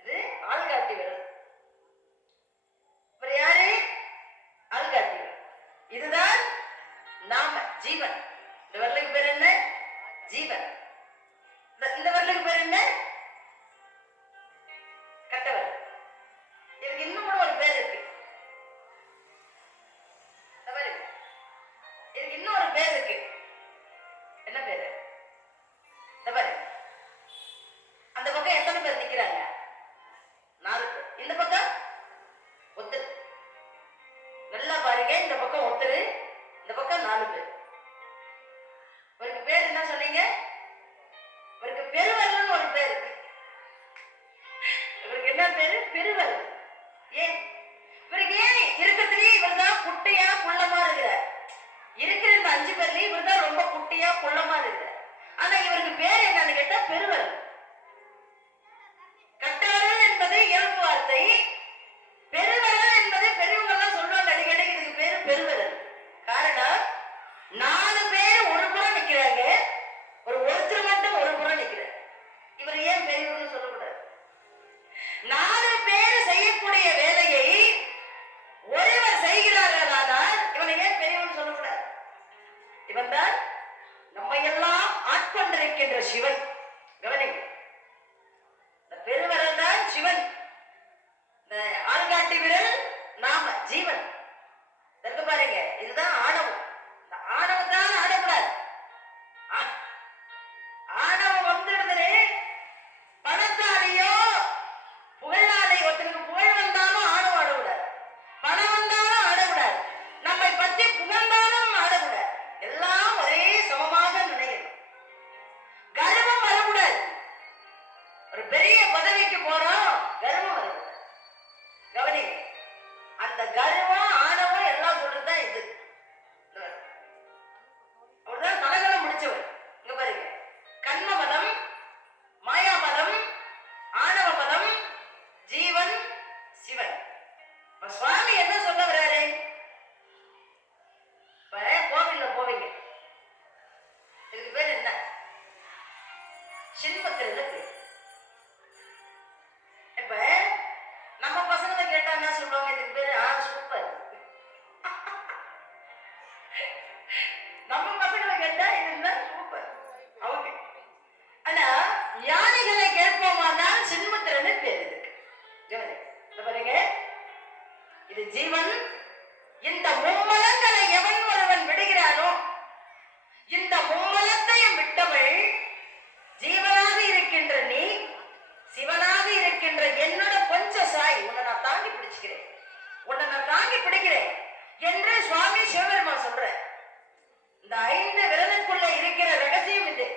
இது ஆள்காட்டி விரல். இவர் யாரு? ஆள்காட்டி விரல். இதுதான் நாம ஜீவன். இந்த விரலுக்கு பேர் என்ன? ஜீவன். இந்த விரலுக்கு பேர் என்ன? கட்டவர். இதுக்கு இன்னும் கூட ஒரு பேர் இருக்கு. இதுக்கு இன்னொரு பேர் இருக்கு. என்ன பேரு? அந்த பக்கம் எத்தனை பேர் நிக்கிறாங்க? 4 பேர். இந்த பக்கம் ஒருத்தர். நல்லா பாருங்க, இந்த பக்கம் ஒருத்தர், இந்த பக்கம் 4 பேர். இவருக்கு பேர் என்ன சொன்னீங்க? இவருக்கு பெருவரல்னு ஒரு பேர் இருக்கு. இவருக்கு என்ன பேரு? பெருவரல். ஏன் இவருக்கு இருக்கிறதுலயே இவர் தான் குட்டையா குள்ளமா இருக்கிறார். இருக்கிற இந்த 5 பேர்லயும் இவர் தான் ரொம்ப குட்டையா குள்ளமா இருக்கிறார். ஆனா இவருக்கு பேர் என்னன்னு கேட்டா பெருவரல். கட்டவரல் என்பது இயல்பு வார்த்தை. பெருவரல் என்பது பெரியவங்க எல்லாம் சொல்லுவாங்க அடிக்கடி. இதுக்கு பேரு பெருவரல். காரணம், 4 பேர் ஒரு புறம் நிக்கிறாங்க, ஒருத்தர் மட்டும் ஒரு புறம் நிக்கிறார். இவர் ஏன் பெரியவர்னு சொல்லக்கூடாது? 4 பேர் செய்யக்கூடிய வேலையை கவனிங்க, இந்த பெருவரல் தான் சிவன், இந்த ஆள்காட்டி விரல் நாம ஜீவன். இருக்கு பாருங்க, இதுதான் ஆணவம். இந்த ஆணவத்தான் ஆடக்கூடாது. ஆணவம் வந்துடுதுன்னு பணத்தாலேயோ புகழாலே, ஒருத்தருக்கு புகழ் வந்தாலும் ஆணவம் ஆடக்கூடாது, பணம் வந்தாலும் ஆடக்கூடாது, நம்மை பற்றி புகழ்ந்தாலும் ஆடக்கூடாது. எல்லாம் ஒரே சமமாக நினைக்கணும். கர்வம் வரக்கூடாது. ஒரு பெரிய பதவிக்கு போறோம், கர்வம் வரக்கூடாது. கவனி, அந்த கர்வம் ஆணவம் எல்லாம் சொல்றதுதான் இது. அவர்தான் தலகலம் முடிச்சவர். இங்க பாருங்க, கண்மமலம், மாயாமலம், ஆணவமலம், ஜீவன், சிவன். சுவாமி என்ன சொல்ல வர்றாரு? இப்ப கோவில்ல போவீங்க, இதுக்கு பேர் என்ன? சின்மத்திற்கு பேர். இப்ப நம்ம பசங்களை கேட்டா என்ன சொல்லுவாங்க? இதுக்கு பேரு சூப்பர். நம்ம பசங்களை கேட்டா இதுதான் சூப்பர் அவங்க. ஆனா ஞானிகளை கேட்போமானால் சின்மத்திரன்னு பேர் இதுக்கு. பாருங்க, இது ஜீவன். இந்த மும்மலங்களை எவன் ஒருவன் விடுகிறானோ, இந்த மும்மலத்தையும் விட்டவள் ஜீவனாக இருக்கின்ற நீ, சிவனாக இருக்கின்ற என்னோட கொஞ்சம் சாய், உன்னை நான் தாங்கி பிடிச்சுக்கிறேன், உன்னை நான் தாங்கி பிடிக்கிறேன் என்று சுவாமி சிவபெருமா சொல்ற. இந்த 5 விரலுக்குள்ள இருக்கிற ரகசியம் இது.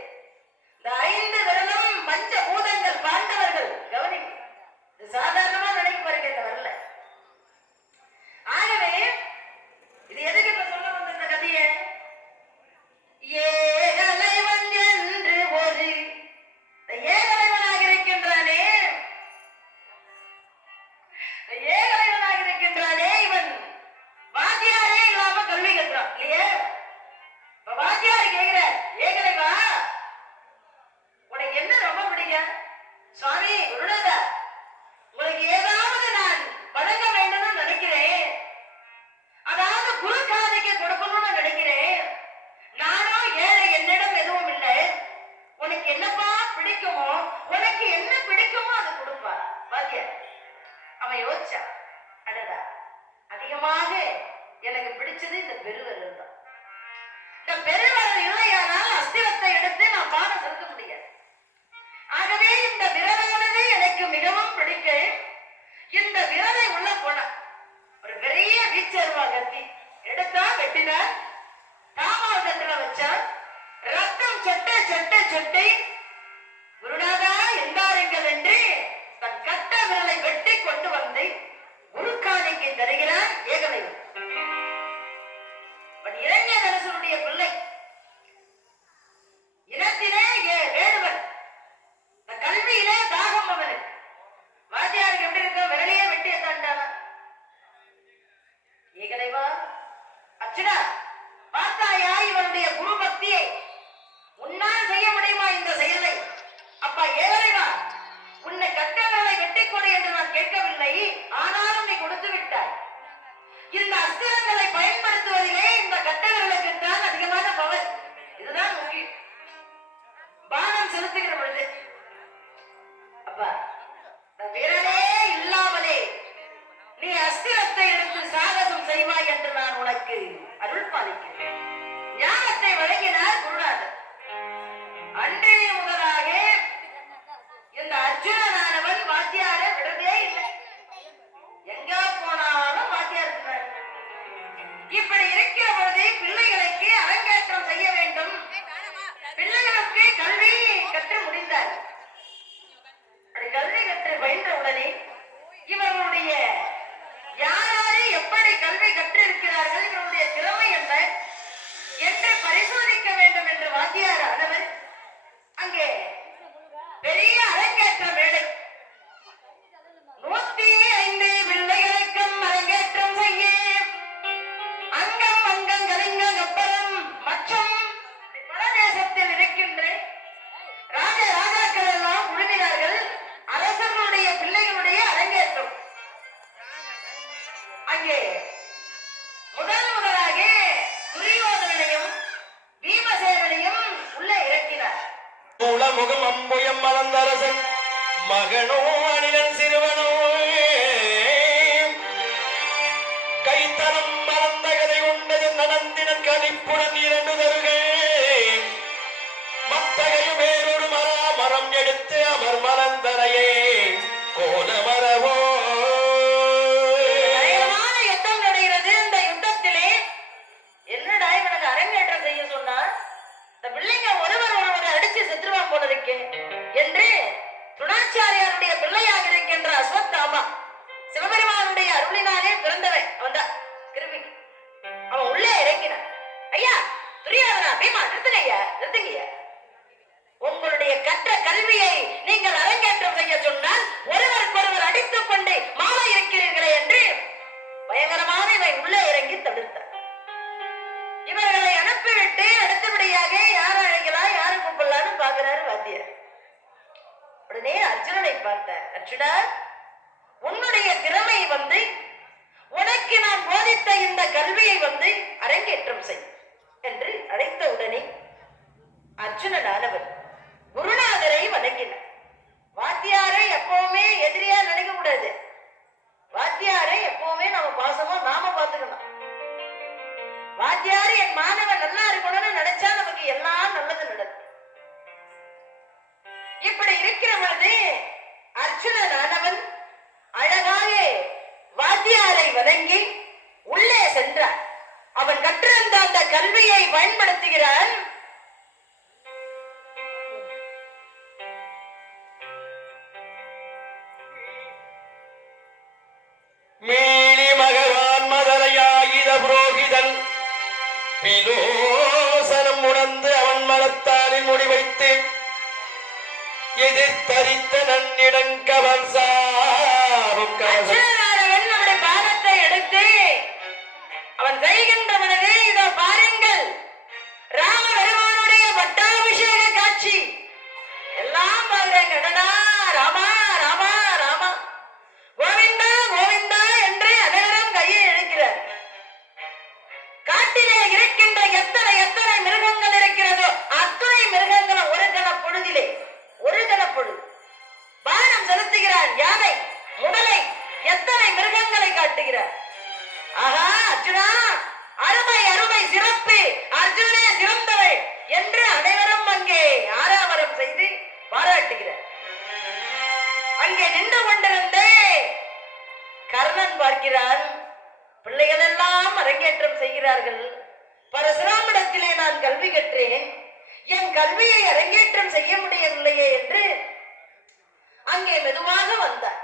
இந்த 5 விரலும் பஞ்ச பூதங்கள், பாண்டவர்கள். கவனி, இது சாதாரணமா நினைக்க பாருங்க இந்த வரல. ஆகவே இது எதுக்கு இப்ப சொல்ல வந்த இந்த கதையை? ஏகலைவன் என்று ஒரு ஏகலைவனாக இருக்கின்றானே, ஏகலைவனாக இருக்கின்றானே, இவன் வாத்தியாரே இல்லாம கல்வி கற்றான் இல்லையா? இப்ப வாத்தியார் கேட்கிற, ஏகலைவா உனக்கு என்ன ரொம்ப பிடிக்கும்? சுவாமி குருநாதா, உங்களுக்கு ஏதாவது நான் வழங்க வேண்டும்னு நினைக்கிறேன், அதாவது குரு காதைக்கு கொடுக்கணும்னு நினைக்கிறேன், நானும் ஏழை, என்னிடம் எதுவும் இல்லை, உனக்கு என்னப்பா பிடிக்குமோ, உனக்கு என்ன பிடிக்குமோ அதை கொடுப்பா வாத்தியார். அவன் யோசிச்சா, அடடா, அதிகமாக எனக்கு பிடிச்சது இந்த பெருவரல் தான். இந்த பெருவரல் இல்லையானால் அஸ்திரத்தை எடுத்து நான் பாடம் செலுத்த முடியாது. ஆகவே இந்த விரலானது எனக்கு மிகவும் பிடிக்க, இந்த விரலை உள்ள போன ஒரு பெரிய வீச்சருவா கத்தி எடுத்தா, வெட்டினா, காமாவதத்துல வச்சா, ரத்தம் சொட்ட சொட்ட சொட்டை, குருநாதா எந்தாருங்கள் என்று தன் கட்ட விரலை வெட்டி கொண்டு வந்து குருக்காணிக்கு தருகிறார் ஏகலைவன். இளைஞரசனுடைய பிள்ளை, இனத்திலே வேடுவன், கல்வியிலே தாகம் அவனுக்கு. வாத்தியாருக்கு எப்படி இருக்க? விரலையே வெட்டி தாண்டான. ஏகலைவா, அர்ச்சுனா பார்த்தாயா இவனுடைய குரு பக்தியை? உன்னால் செய்ய முடியுமா இந்த செயலை? அப்பா ஏகலைவா, உன்னை கட்ட விரலை வெட்டி கொடு என்று நான் கேட்கவில்லை, ஆனாலும் நீ கொடுத்து விட்டாய். இந்த அஸ்திரங்களை பயன்படுத்துவதிலே இந்த கட்ட விரலுக்குத்தான் அதிகமான பவர். இதுதான் முக்கியம். பானம் செலுத்துகிற பொழுது, அப்பா விரலே இல்லாமலே நீ அஸ்திரத்தை எடுத்து சாகசம் செய்வாய் என்று நான் உனக்கு அருள் பாலிக்கிறேன். ஞானத்தை வழங்கினார் குருநாதர். அன்றே முதலாக இந்த அர்ஜுனனானவன் வாத்தியார விடுறதே இல்லை. எங்க போனாலும் வாத்தியார் இருக்கிறார். இப்படி இருக்கிற பொழுது பிள்ளைகளுக்கு அரங்கேற்றம் செய்ய வேண்டும், பிள்ளைகளுக்கு கல்வி கற்று முடிந்தார். கல்வி கற்று பயின்ற உடனே இவர்களுடைய யாராரு எப்படி கல்வி கற்று இருக்கிறார்கள், இவருடைய திறமை என்ன என்று பரிசோதிக்க வேண்டும் என்ற புயம் மலர்ந்தரசன் மகனோ அணிலன் சிறுவனோ கைத்தனம் மறந்த கதை கொண்டது நடந்தினன் கணிப்புடன் இரண்டு தருகே மத்தகையும் வேறொரு மரம் எடுத்து அமர் மலர்ந்தரையே கோல மரவோ. பயங்கரமான யுத்தம் நடக்கிறது. இந்த யுத்தத்திலே என்னடா இவனுக்கு அரங்கேற்றம் செய்ய சொன்னா இந்த பிள்ளைங்க ஒருவரை அடிச்சு செத்துருவான் போல இருக்கே என்று துணாச்சாரியாருடைய பிள்ளையாக இருக்கின்ற அஸ்வத்தாமா சிவபெருமானுடைய அருளினாலே பிறந்தவன் அவன்தான் கிருமி. அவன் உள்ளே இறங்கினான். ஐயா துரியோதனா பீமா நிறுத்துங்கய்யா நிறுத்துங்கய்யா, உங்களுடைய கற்ற கல்வியை நீங்கள் அரங்கேற்றம் செய்ய சொன்னால் ஒருவருக்கொருவர் அடித்துக் கொண்டு மாலை இருக்கிறீர்களே என்று பயங்கரமான இவை உள்ளே இறங்கி தடுத்தார். இவர்களை அனுப்பிவிட்டு அடுத்தபடியாக யார் அழைக்கலாம் யாரு கூப்பிடலான்னு பாக்குறாரு வாத்தியார். உடனே அர்ஜுனனை பார்த்தார். அர்ஜுனா, உன்னுடைய திறமை உனக்கு நான் போதித்த இந்த கல்வியை அரங்கேற்றம் செய் என்று அழைத்த உடனே அர்ஜுனனானவர் குருநாதரை வணங்கினார். வாத்தியாரை எப்பவுமே எதிரியா நினைக்க கூடாது. வாத்தியாரை எப்பவுமே நம்ம பாசமா நாம பார்த்துக்கணும். வாத்தியார் என் மாணவன் நல்லா இருக்கணும்னு நினைச்சா நமக்கு எல்லாம் நல்லது நடக்கும். இப்படி இருக்கிற பொழுது அர்ஜுனனானவன் அழகாக வாத்தியாரை வணங்கி உள்ளே சென்றான். அவன் கற்றிருந்த அந்த கல்வியை பயன்படுத்துகிறான். மீளி மகவான் மதரையாயுத புரோகிதன் விலோசனம் உணர்ந்து அவன் மனத்தாலில் முடிவைத்து எதிர்த்தரித்த நன்னிடங்கவன் நம்முடைய பாதத்தை எடுத்து அவன் செய்கின்ற பொழுது இதோ பாருங்கள், ராம பெருமானுடைய பட்டாபிஷேக காட்சி எல்லாம் பாக்குறாங்க. ராமா ராமா ராமா கோவிந்தா கோவிந்தா என்று அனைவரும் கையை இழுக்கிறார். காட்டிலே இருக்கின்ற எத்தனை எத்தனை மிருகங்கள் இருக்கிறதோ அத்தனை மிருகங்களும் ஒரு கணப்பொழுது பானம் செலுத்துகிறார். யானை முதலை எத்தனை மிருகங்களை காட்டுகிறார். ஆஹா அர்ஜுனா, அருமை அருமை சிறப்பு, அர்ஜுனே சிறந்தவள் என்று அனைவரும் அங்கே ஆராவரம் செய்து பாராட்டுகிறார். அங்கே நின்று கொண்டிருந்த கர்ணன் பார்க்கிறான். பிள்ளைகள் எல்லாம் அரங்கேற்றம் செய்கிறார்கள். பரசுராமிடத்திலே நான் கல்வி கற்றேன், என் கல்வியை அரங்கேற்றம் செய்ய முடியவில்லையே என்று அங்கே மெதுவாக வந்தார்.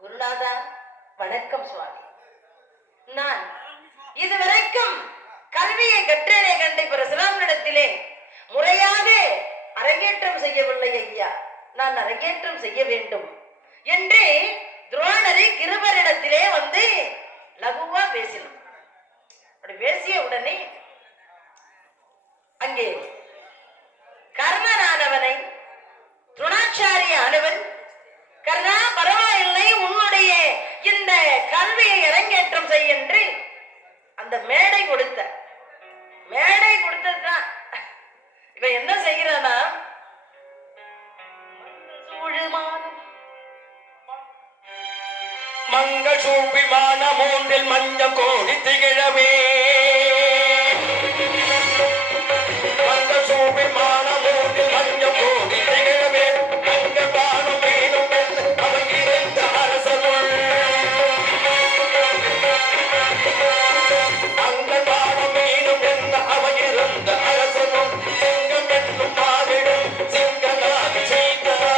குருநாதா வணக்கம் சுவாமி, நான் இதுவரைக்கும் கல்வியை கற்றேனே கண்டு பரசுராமிடத்திலே முறையாக அரங்கேற்றம் செய்யவில்லை ஐயா, நான் அரங்கேற்றம் செய்ய வேண்டும் என்று துரோணரை கிருபரிடத்திலே லகுவா பேசினான். அப்படி பேசிய உடனே அங்கே கர்ணனானவனை துணாச்சாரிய ஆனவன், கர்ணா பரவாயில்லை, உன்னுடைய இந்த கல்வியை அரங்கேற்றம் செய் என்று அந்த மேடை கொடுத்ததுதான். இவன் என்ன செய்கிறானா, மங்கள் சூழ்விமான மூன்றில் மஞ்சள் கோடி திகழவே மங்கள் சூழ்விமான மூன்றில் மஞ்சள் கோடி திகழவே அங்கள் தானும் மீனும் அவன் இருந்த அரசனுள் அங்கள் தானும் மீனும் என்ன அவன் இருந்த அரசனும் சிங்கம் என்னும் மாறிடும் சிங்கனாக செய்தார்.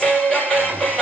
சிங்கம் என்னும்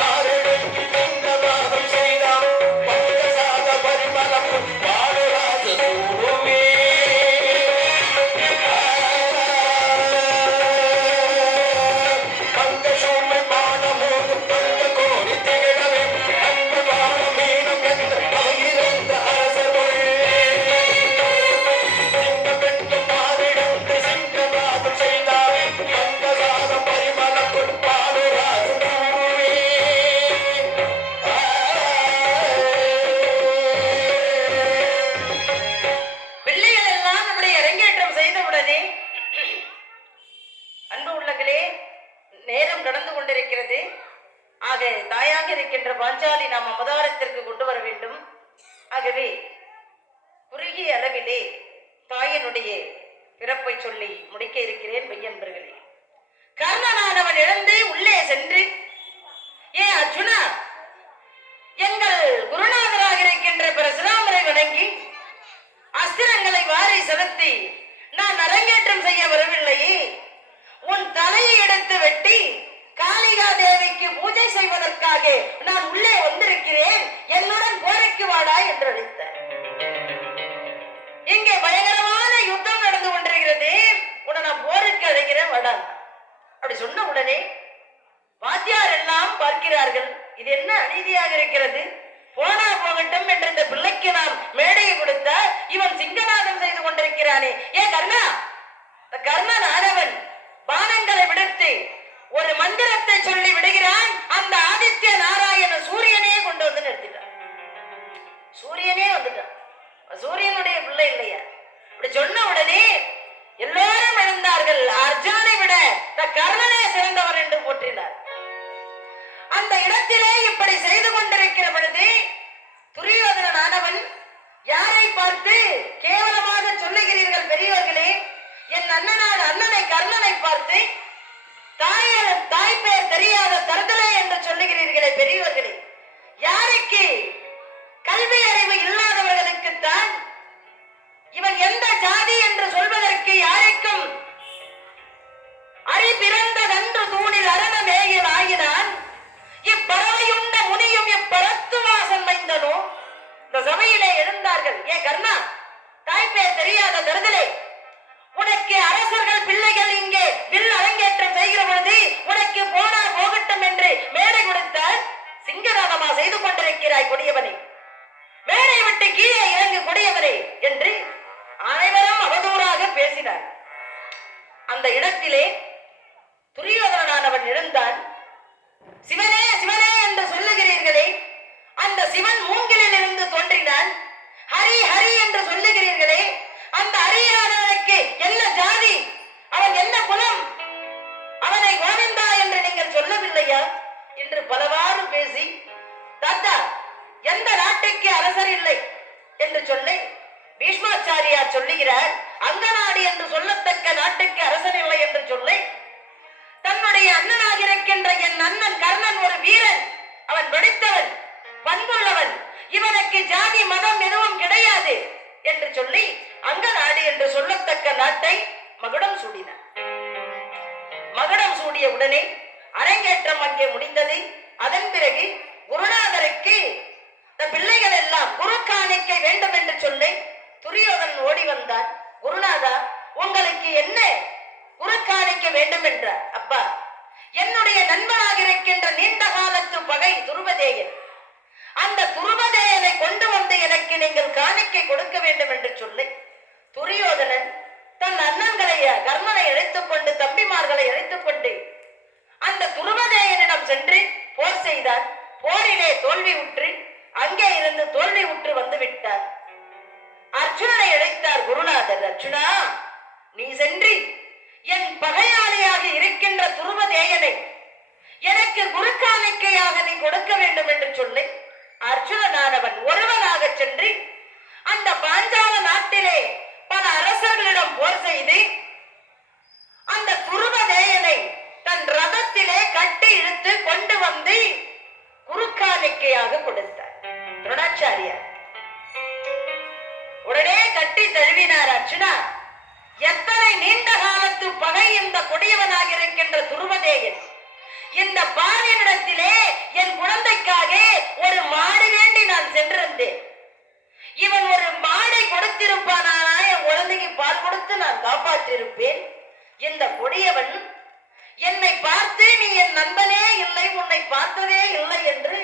பொழுது அன்பு உள்ளங்களே, நேரம் கடந்து கொண்டிருக்கிறது. ஆக தாயாக இருக்கின்ற பாஞ்சாலி நாம் அவதாரத்திற்கு கொண்டு வர வேண்டும். ஆகவே குறுகிய அளவிலே தாயினுடைய பிறப்பை சொல்லி முடிக்க இருக்கிறேன். மெய்யன்பர்களே, கர்ணனானவன் எழுந்து உள்ளே சென்று, ஏ அர்ஜுனா, எங்கள் குருநாதராக இருக்கின்ற பரசுராமரை வணங்கி அஸ்திரங்களை வாரி செலுத்தி நான் அரங்கேற்றம் செய்ய வரவில்லையே, உன் தலையை எடுத்து வெட்டி காளிகா தேவிக்கு பூஜை செய்வதற்காக நான் உள்ளே வந்திருக்கிறேன், என்னுடன் போருக்கு வாடா என்று அழைத்தார். இங்கே பயங்கரமான யுத்தம் நடந்து கொண்டிருக்கிறது, உன்னை நான் போருக்கு அழைக்கிறேன் வாடா. அப்படி சொன்ன உடனே வாத்தியார் எல்லாம் பார்க்கிறார்கள், இது என்ன அநீதியாக இருக்கிறது, போனா போகட்டும் என்று இந்த பிள்ளைக்கு நாம் மேடையை கொடுத்தால் இவன் சிங்கநாதம் செய்து கொண்டிருக்கிறானே. ஏ கர்ணா, கர்ணன் ஆனவன் பானங்களை விடுத்து ஒரு மந்திரத்தை சொல்லி விடுகிறான். அந்த ஆதித்ய நாராயண சூரியனே கொண்டு வந்து நிறுத்திட்டான். சூரியனே வந்துட்டான், சூரியனுடைய பிள்ளை இல்லையா? அப்படி சொன்ன உடனே எல்லோரும் எழுந்தார்கள். அர்ஜுனனை விட கர்ணனே சிறந்தவர் என்று போற்றினார். அந்த இடத்திலே இப்படி செய்து கொண்டிருக்கிற பொழுது துரியோதனன் ஆனவன் யாரை பார்த்து கேவலமாக சொல்லுகிறீர்கள் பெரியவர்களே? என் அண்ணனை கர்ணனை பார்த்து தாய் பெயர் தெரியாத தருதலை என்று சொல்லுகிறீர்களே பெரியவர்களே. யாருக்கு கல்வி அறிவு இல்லாதவர்களுக்குத்தான் இவன் எந்த ஜாதி என்று சொல்வதற்கு யாருக்கும் அறிபிறந்ததன்று தூணில் அரண மேயில் ஆகினான். இப்பறவையுண்ட முனியும் இப்பரத்துவாசன் மைந்தனோ. இந்த சபையிலே எழுந்தார்கள். ஏ கர்ணா, தாய்ப்பெயர் தெரியாத தருதலே, உனக்கு அரசர்கள் பிள்ளைகள் இங்கே வில் அரங்கேற்றம் செய்கிற பொழுது உனக்கு போனா போகட்டும் என்று மேடை கொடுத்தால் சிங்கநாதமா செய்து கொண்டிருக்கிறாய் கொடியவனே, மேடை விட்டு கீழே இறங்கு கொடியவனே என்று அனைவரும் அவதூறாக பேசினார். அந்த இடத்திலே துரியோதனனானவன் எழுந்தான். சிவனே சிவனே என்று சொல்லுகிறீர்களே, அந்த சிவன் மூங்கிலில் இருந்து தோன்றினான். ஹரி ஹரி என்று சொல்லுகிறீர்களே, அந்த ஹரியானவனுக்கு என்ன ஜாதி, அவன் என்ன குலம், அவனை கோவிந்தா என்று நீங்கள் சொல்லவில்லையா என்று பலவாறு பேசி, தாத்தா எந்த நாட்டுக்கு அரசர் இல்லை என்று சொல்லி பீஷ்மாச்சாரியார் சொல்லுகிறார், அங்கநாடு என்று சொல்லத்தக்க நாட்டுக்கு அரசன் இல்லை என்று சொல்லி, தன்னுடைய அண்ணனாக இருக்கின்ற என் அண்ணன் கர்ணன் ஒரு வீரன், அவன் படித்தவன், பண்புள்ளவன், இவனுக்கு ஜாதி மதம் எதுவும் கிடையாது என்று சொல்லி அங்கநாடு என்று சொல்லத்தக்க நாட்டை மகுடம் சூடினார். மகுடம் சூடிய உடனே அரங்கேற்றம் அங்கே முடிந்தது. அதன் பிறகு குருநாதருக்கு பிள்ளைகள் எல்லாம் குரு காணிக்கை வேண்டும் என்று சொல்லி துரியோதனன் ஓடி வந்தார். குருநாதா, உங்களுக்கு என்ன குரு காணிக்க வேண்டும் என்றார். அப்பா, என்னுடைய நண்பனாக இருக்கின்ற நீண்ட காலத்து பகை துருவதேயன், அந்த துருவதேயனை கொண்டு வந்து எனக்கு நீங்கள் காணிக்கை கொடுக்க வேண்டும் என்று சொல்லி துரியோதனன் தன் அண்ணன்களை கர்ணனை அழைத்துக் கொண்டு தம்பிமார்களை அழைத்துக் கொண்டு அந்த துருவதேயனிடம் சென்று போர் செய்தார். போரிலே தோல்வி உற்று அங்கே இருந்து தோல்வி உற்று வந்து விட்டார். அர்ஜுனனை அழைத்தார் குருநாதர். அர்ஜுனா, நீ சென்று என் பகையாளியாக இருக்கின்ற துருவதேயனை எனக்கு குரு காணிக்கையாக நீ கொடுக்க வேண்டும் என்று சொல்லி அர்ஜுனனானவன் ஒருவனாக சென்று அந்த பாஞ்சால நாட்டிலே பல அரசர்களிடம் போர் செய்து அந்த துருவதேயனை தன் ரதத்திலே கட்டி இழுத்து கொண்டு வந்து குரு காணிக்கையாக கொடுத்தார் துரோணாச்சாரியார். உடனே கட்டி தழுவினார். அர்ஜுனா, எத்தனை நீண்ட காலத்து பகை இந்த கொடியவனாக இருக்கின்ற துருவதேயன், இந்த பாரியனிடத்திலே என் குழந்தைக்காக ஒரு மாடு வேண்டி நான் சென்றிருந்தேன். இவன் ஒரு மாடை கொடுத்திருப்பானா என் குழந்தைக்கு பால் கொடுத்து நான் காப்பாற்றிருப்பேன். இந்த கொடியவன் என்னை பார்த்து நீ என் நண்பனே இல்லை, உன்னை பார்த்ததே இல்லை என்று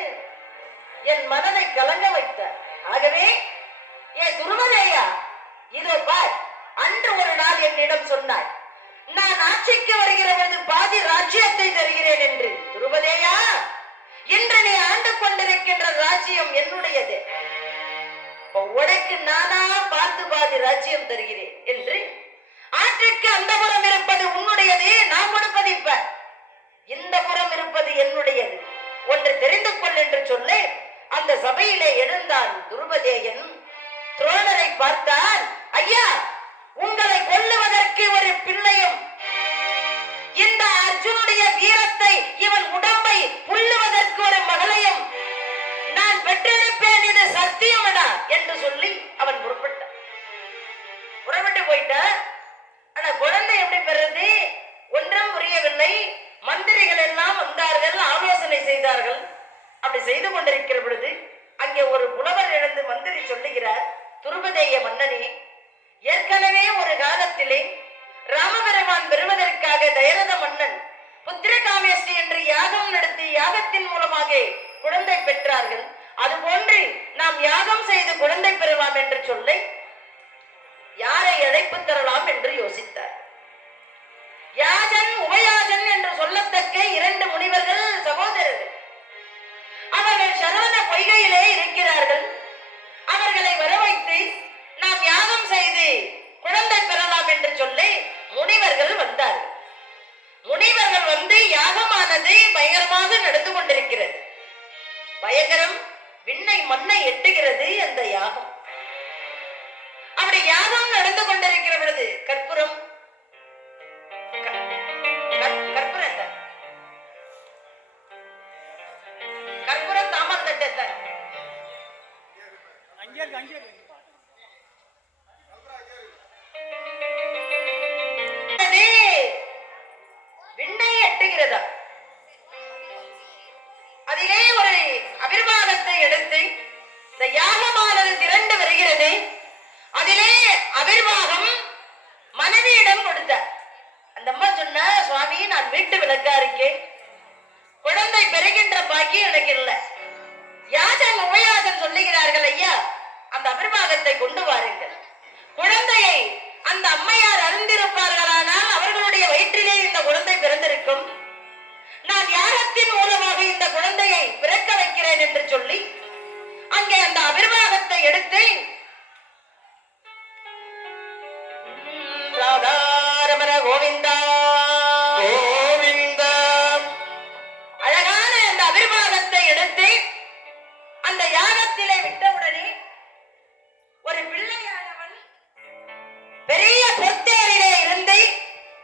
என் மனதை கலங்க வைத்தார். ஆகவே ஏ துருவதேயா, இதோ பார், அன்று ஒரு நாள் என்னிடம் சொன்னாய், நான் ஆட்சிக்கு வருகிற பொழுது பாதி ராஜ்யத்தை தருகிறேன் என்று. துருவதேயா, இன்று நீ ஆண்டு கொண்டிருக்கின்ற ராஜ்யம் என்னுடையது, உனக்கு நானா பார்த்து பாதி ராஜ்யம் தருகிறேன் என்று காற்றுக்கு அந்த புறம் இருப்பது உன்னுடையது, நான் கொடுப்பது இப்ப இந்த புறம் இருப்பது என்னுடையது, ஒன்று தெரிந்து கொள் என்று சொல்ல அந்த சபையிலே எழுந்தான் துருபதேயன். துரோணரை பார்த்தான். ஐயா, உங்களை கொல்லுவதற்கு ஒரு பிள்ளையும், இந்த அர்ஜுனுடைய வீரத்தை இவன் உடம்பை புல்லுவதற்கு ஒரு மகளையும் நான் பெற்றெடுப்பேன், இது சத்தியமடா என்று சொல்லி அவன் புறப்பட்டான். புறப்பட்டு போயிட்டான். ஆனா குழந்தை எப்படி பெறுது ஒன்றும் புரியவில்லை. மந்திரிகள் எல்லாம் வந்தார்கள், ஆலோசனை செய்தார்கள். அப்படி செய்து கொண்டிருக்கிற பொழுது அங்கே ஒரு புலவர் எழுந்து மந்திரி சொல்லுகிறார், துருபதேய மன்னனே, ஏற்கனவே ஒரு காலத்திலே ராமபெருமான் பெறுவதற்காக தயரத மன்னன் புத்திரகாமேஷ்டி என்று யாகம் நடத்தி யாகத்தின் மூலமாக குழந்தை பெற்றார்கள். அதுபோன்று நாம் யாகம் செய்து குழந்தை பெறலாம் என்று சொல்லி யாரை அழைப்பு தரலாம் என்று யோசித்தார். யாஜன் உபயாஜன் என்று சொல்லத்தக்க இரண்டு முனிவர்கள் சகோதரர்கள். அவர்கள் சரவண பொய்கையிலே இருக்கிறார்கள். அவர்களை வரவைத்து நாம் யாகம் செய்து குழந்தை பெறலாம் என்று சொல்லி முனிவர்கள் வந்தார்கள். முனிவர்கள் வந்து யாகமானது பயங்கரமாக நடந்து கொண்டிருக்கிறது. பயங்கரம், விண்ணை மண்ணை எட்டுகிறது அந்த யாகம். அப்படி யாகம் நடந்து கொண்டிருக்கிற பொழுது கற்பூரம் கற்பூரம் தாமல் தட்டத்தான் விண்ணை எட்டுகிறதா. அதிலே ஒரு அபிர்வாகத்தை எடுத்து இந்த யாகமானது திரண்டு வருகிறது. அதிலே அபிர்வாகம் மனைவியிடம் கொடுத்தார். அந்த அம்மா சொன்ன, சுவாமி, நான் வீட்டு விளக்கா இருக்கேன், குழந்தை பெறுகின்ற பாக்கி எனக்கு இல்லை. யாஜன் உபயாஜன் சொல்லுகிறார்கள், ஐயா, அந்த அபிர்வாகத்தை கொண்டு வாருங்கள். குழந்தையை அந்த அம்மையார் அறிந்திருப்பார்களானால் அவர்களுடைய வயிற்றிலே இந்த குழந்தை பிறந்திருக்கும். நான் யாகத்தின் மூலமாக இந்த குழந்தையை பிறக்க வைக்கிறேன் என்று சொல்லி அங்கே அந்த அபிர்வாகத்தை எடுத்து ராதாரமண கோவிந்தா கோவிந்தா அழகான அந்த அபிர்வாகத்தை எடுத்து அந்த யாகத்திலே விட்டவுடனே ஒரு பிள்ளையானவன் பெரிய பொத்தேரிலே இருந்து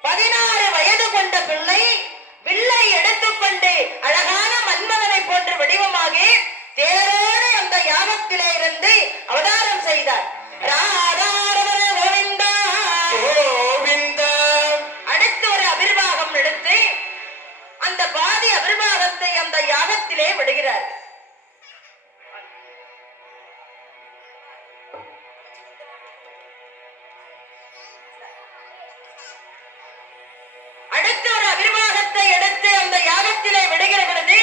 16 வயது கொண்ட பிள்ளை வில்லை எடுத்துக்கொண்டு அழகான மன்மதனை போன்ற வடிவமாக தேரோடு அந்த யாகத்திலே இருந்து அவதாரம் செய்தார். ராதாரமண கோவிந்தா கோவிந்தா. அடுத்து ஒரு அபிர்வாகம் எடுத்து அந்த பாதி அபிர்வாகத்தை அந்த யாகத்திலே விடுகிறார். அடுத்த ஒரு அபிர்வாகத்தை எடுத்து அந்த யாகத்திலே விடுகிற பொழுது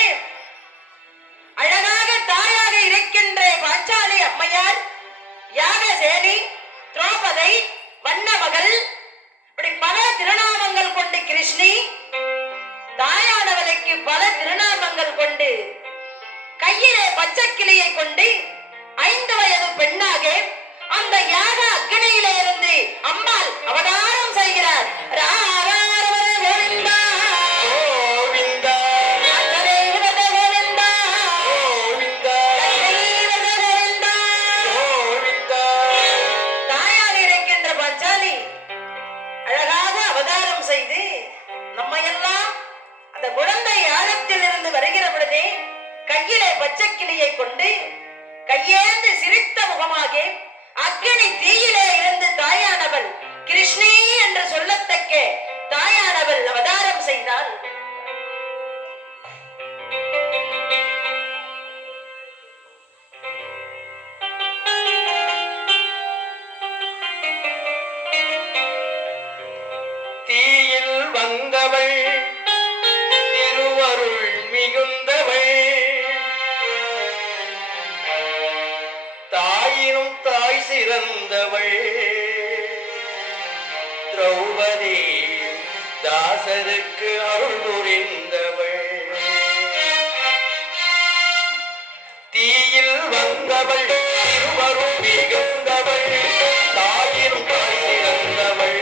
அழகாக தாயாக இருக்கின்ற பாஞ்சாலி அம்மையார், யாகசேனி, திரௌபதி, வண்ணமகள், இப்படி பல திருநாமங்கள் கொண்டு கிருஷ்ணி, தாயானவளுக்கு பல திருநாமங்கள் கொண்டு கையிலே பச்சை கிளியை கொண்டு 5 வயது பெண்ணாக அந்த யாக அக்னியிலே இருந்து அம்பாள் அவதாரம் செய்கிறார். கோவிந்தா கோவிந்தா கோவிந்தா கோவிந்தா கோவிந்தா. கோவிந்தா. தாயாக இருக்கின்ற பாஞ்சாலி அழகாக அவதாரம் செய்து நம்மையெல்லாம் அந்த குழந்தை யாகத்தில் இருந்து வருகிற பொழுதே கையிலே பச்சை கிளியை கொண்டு கையேந்து சிரித்த முகமாக அக்னி தீயிலே இருந்து தாயானவள் கிருஷ்ணி என்று சொல்லத்தக்க தாயானவள் அவதாரம் செய்தாள். தீயில் வந்தவள் திருவருள் மிகுந்தவள், தாயினும் தாய் சிறந்தவள், திரௌபதி தாசருக்கு அருள் புரிந்தவள். தீயில் வந்தவள் திருவருள் மிகுந்தவள், தாயினும் தாய் சிறந்தவள்,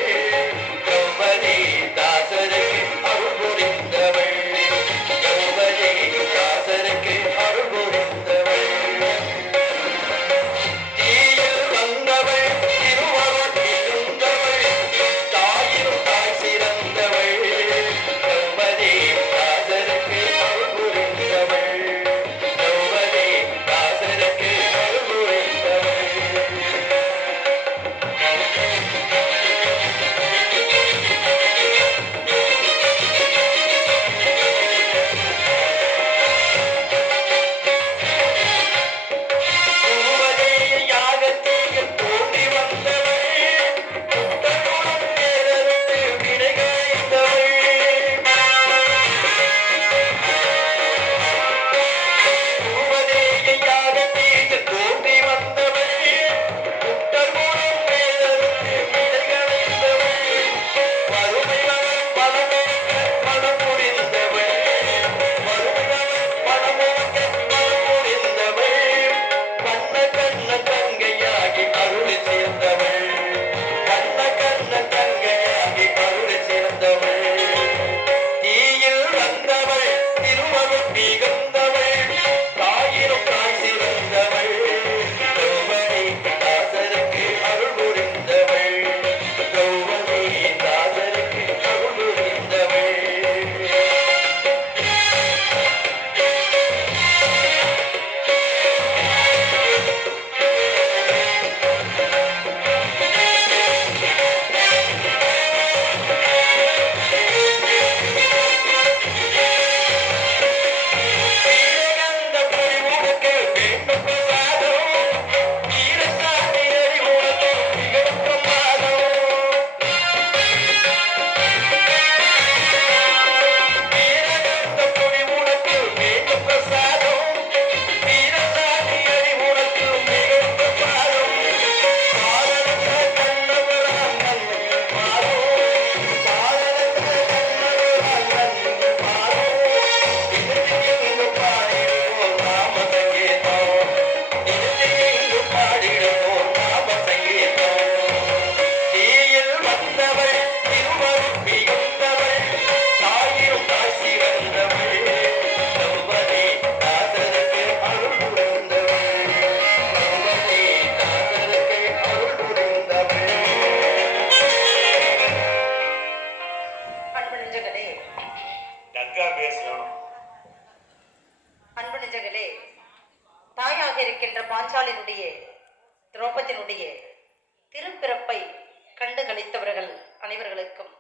கழித்தவர்கள் அனைவர்களுக்கும்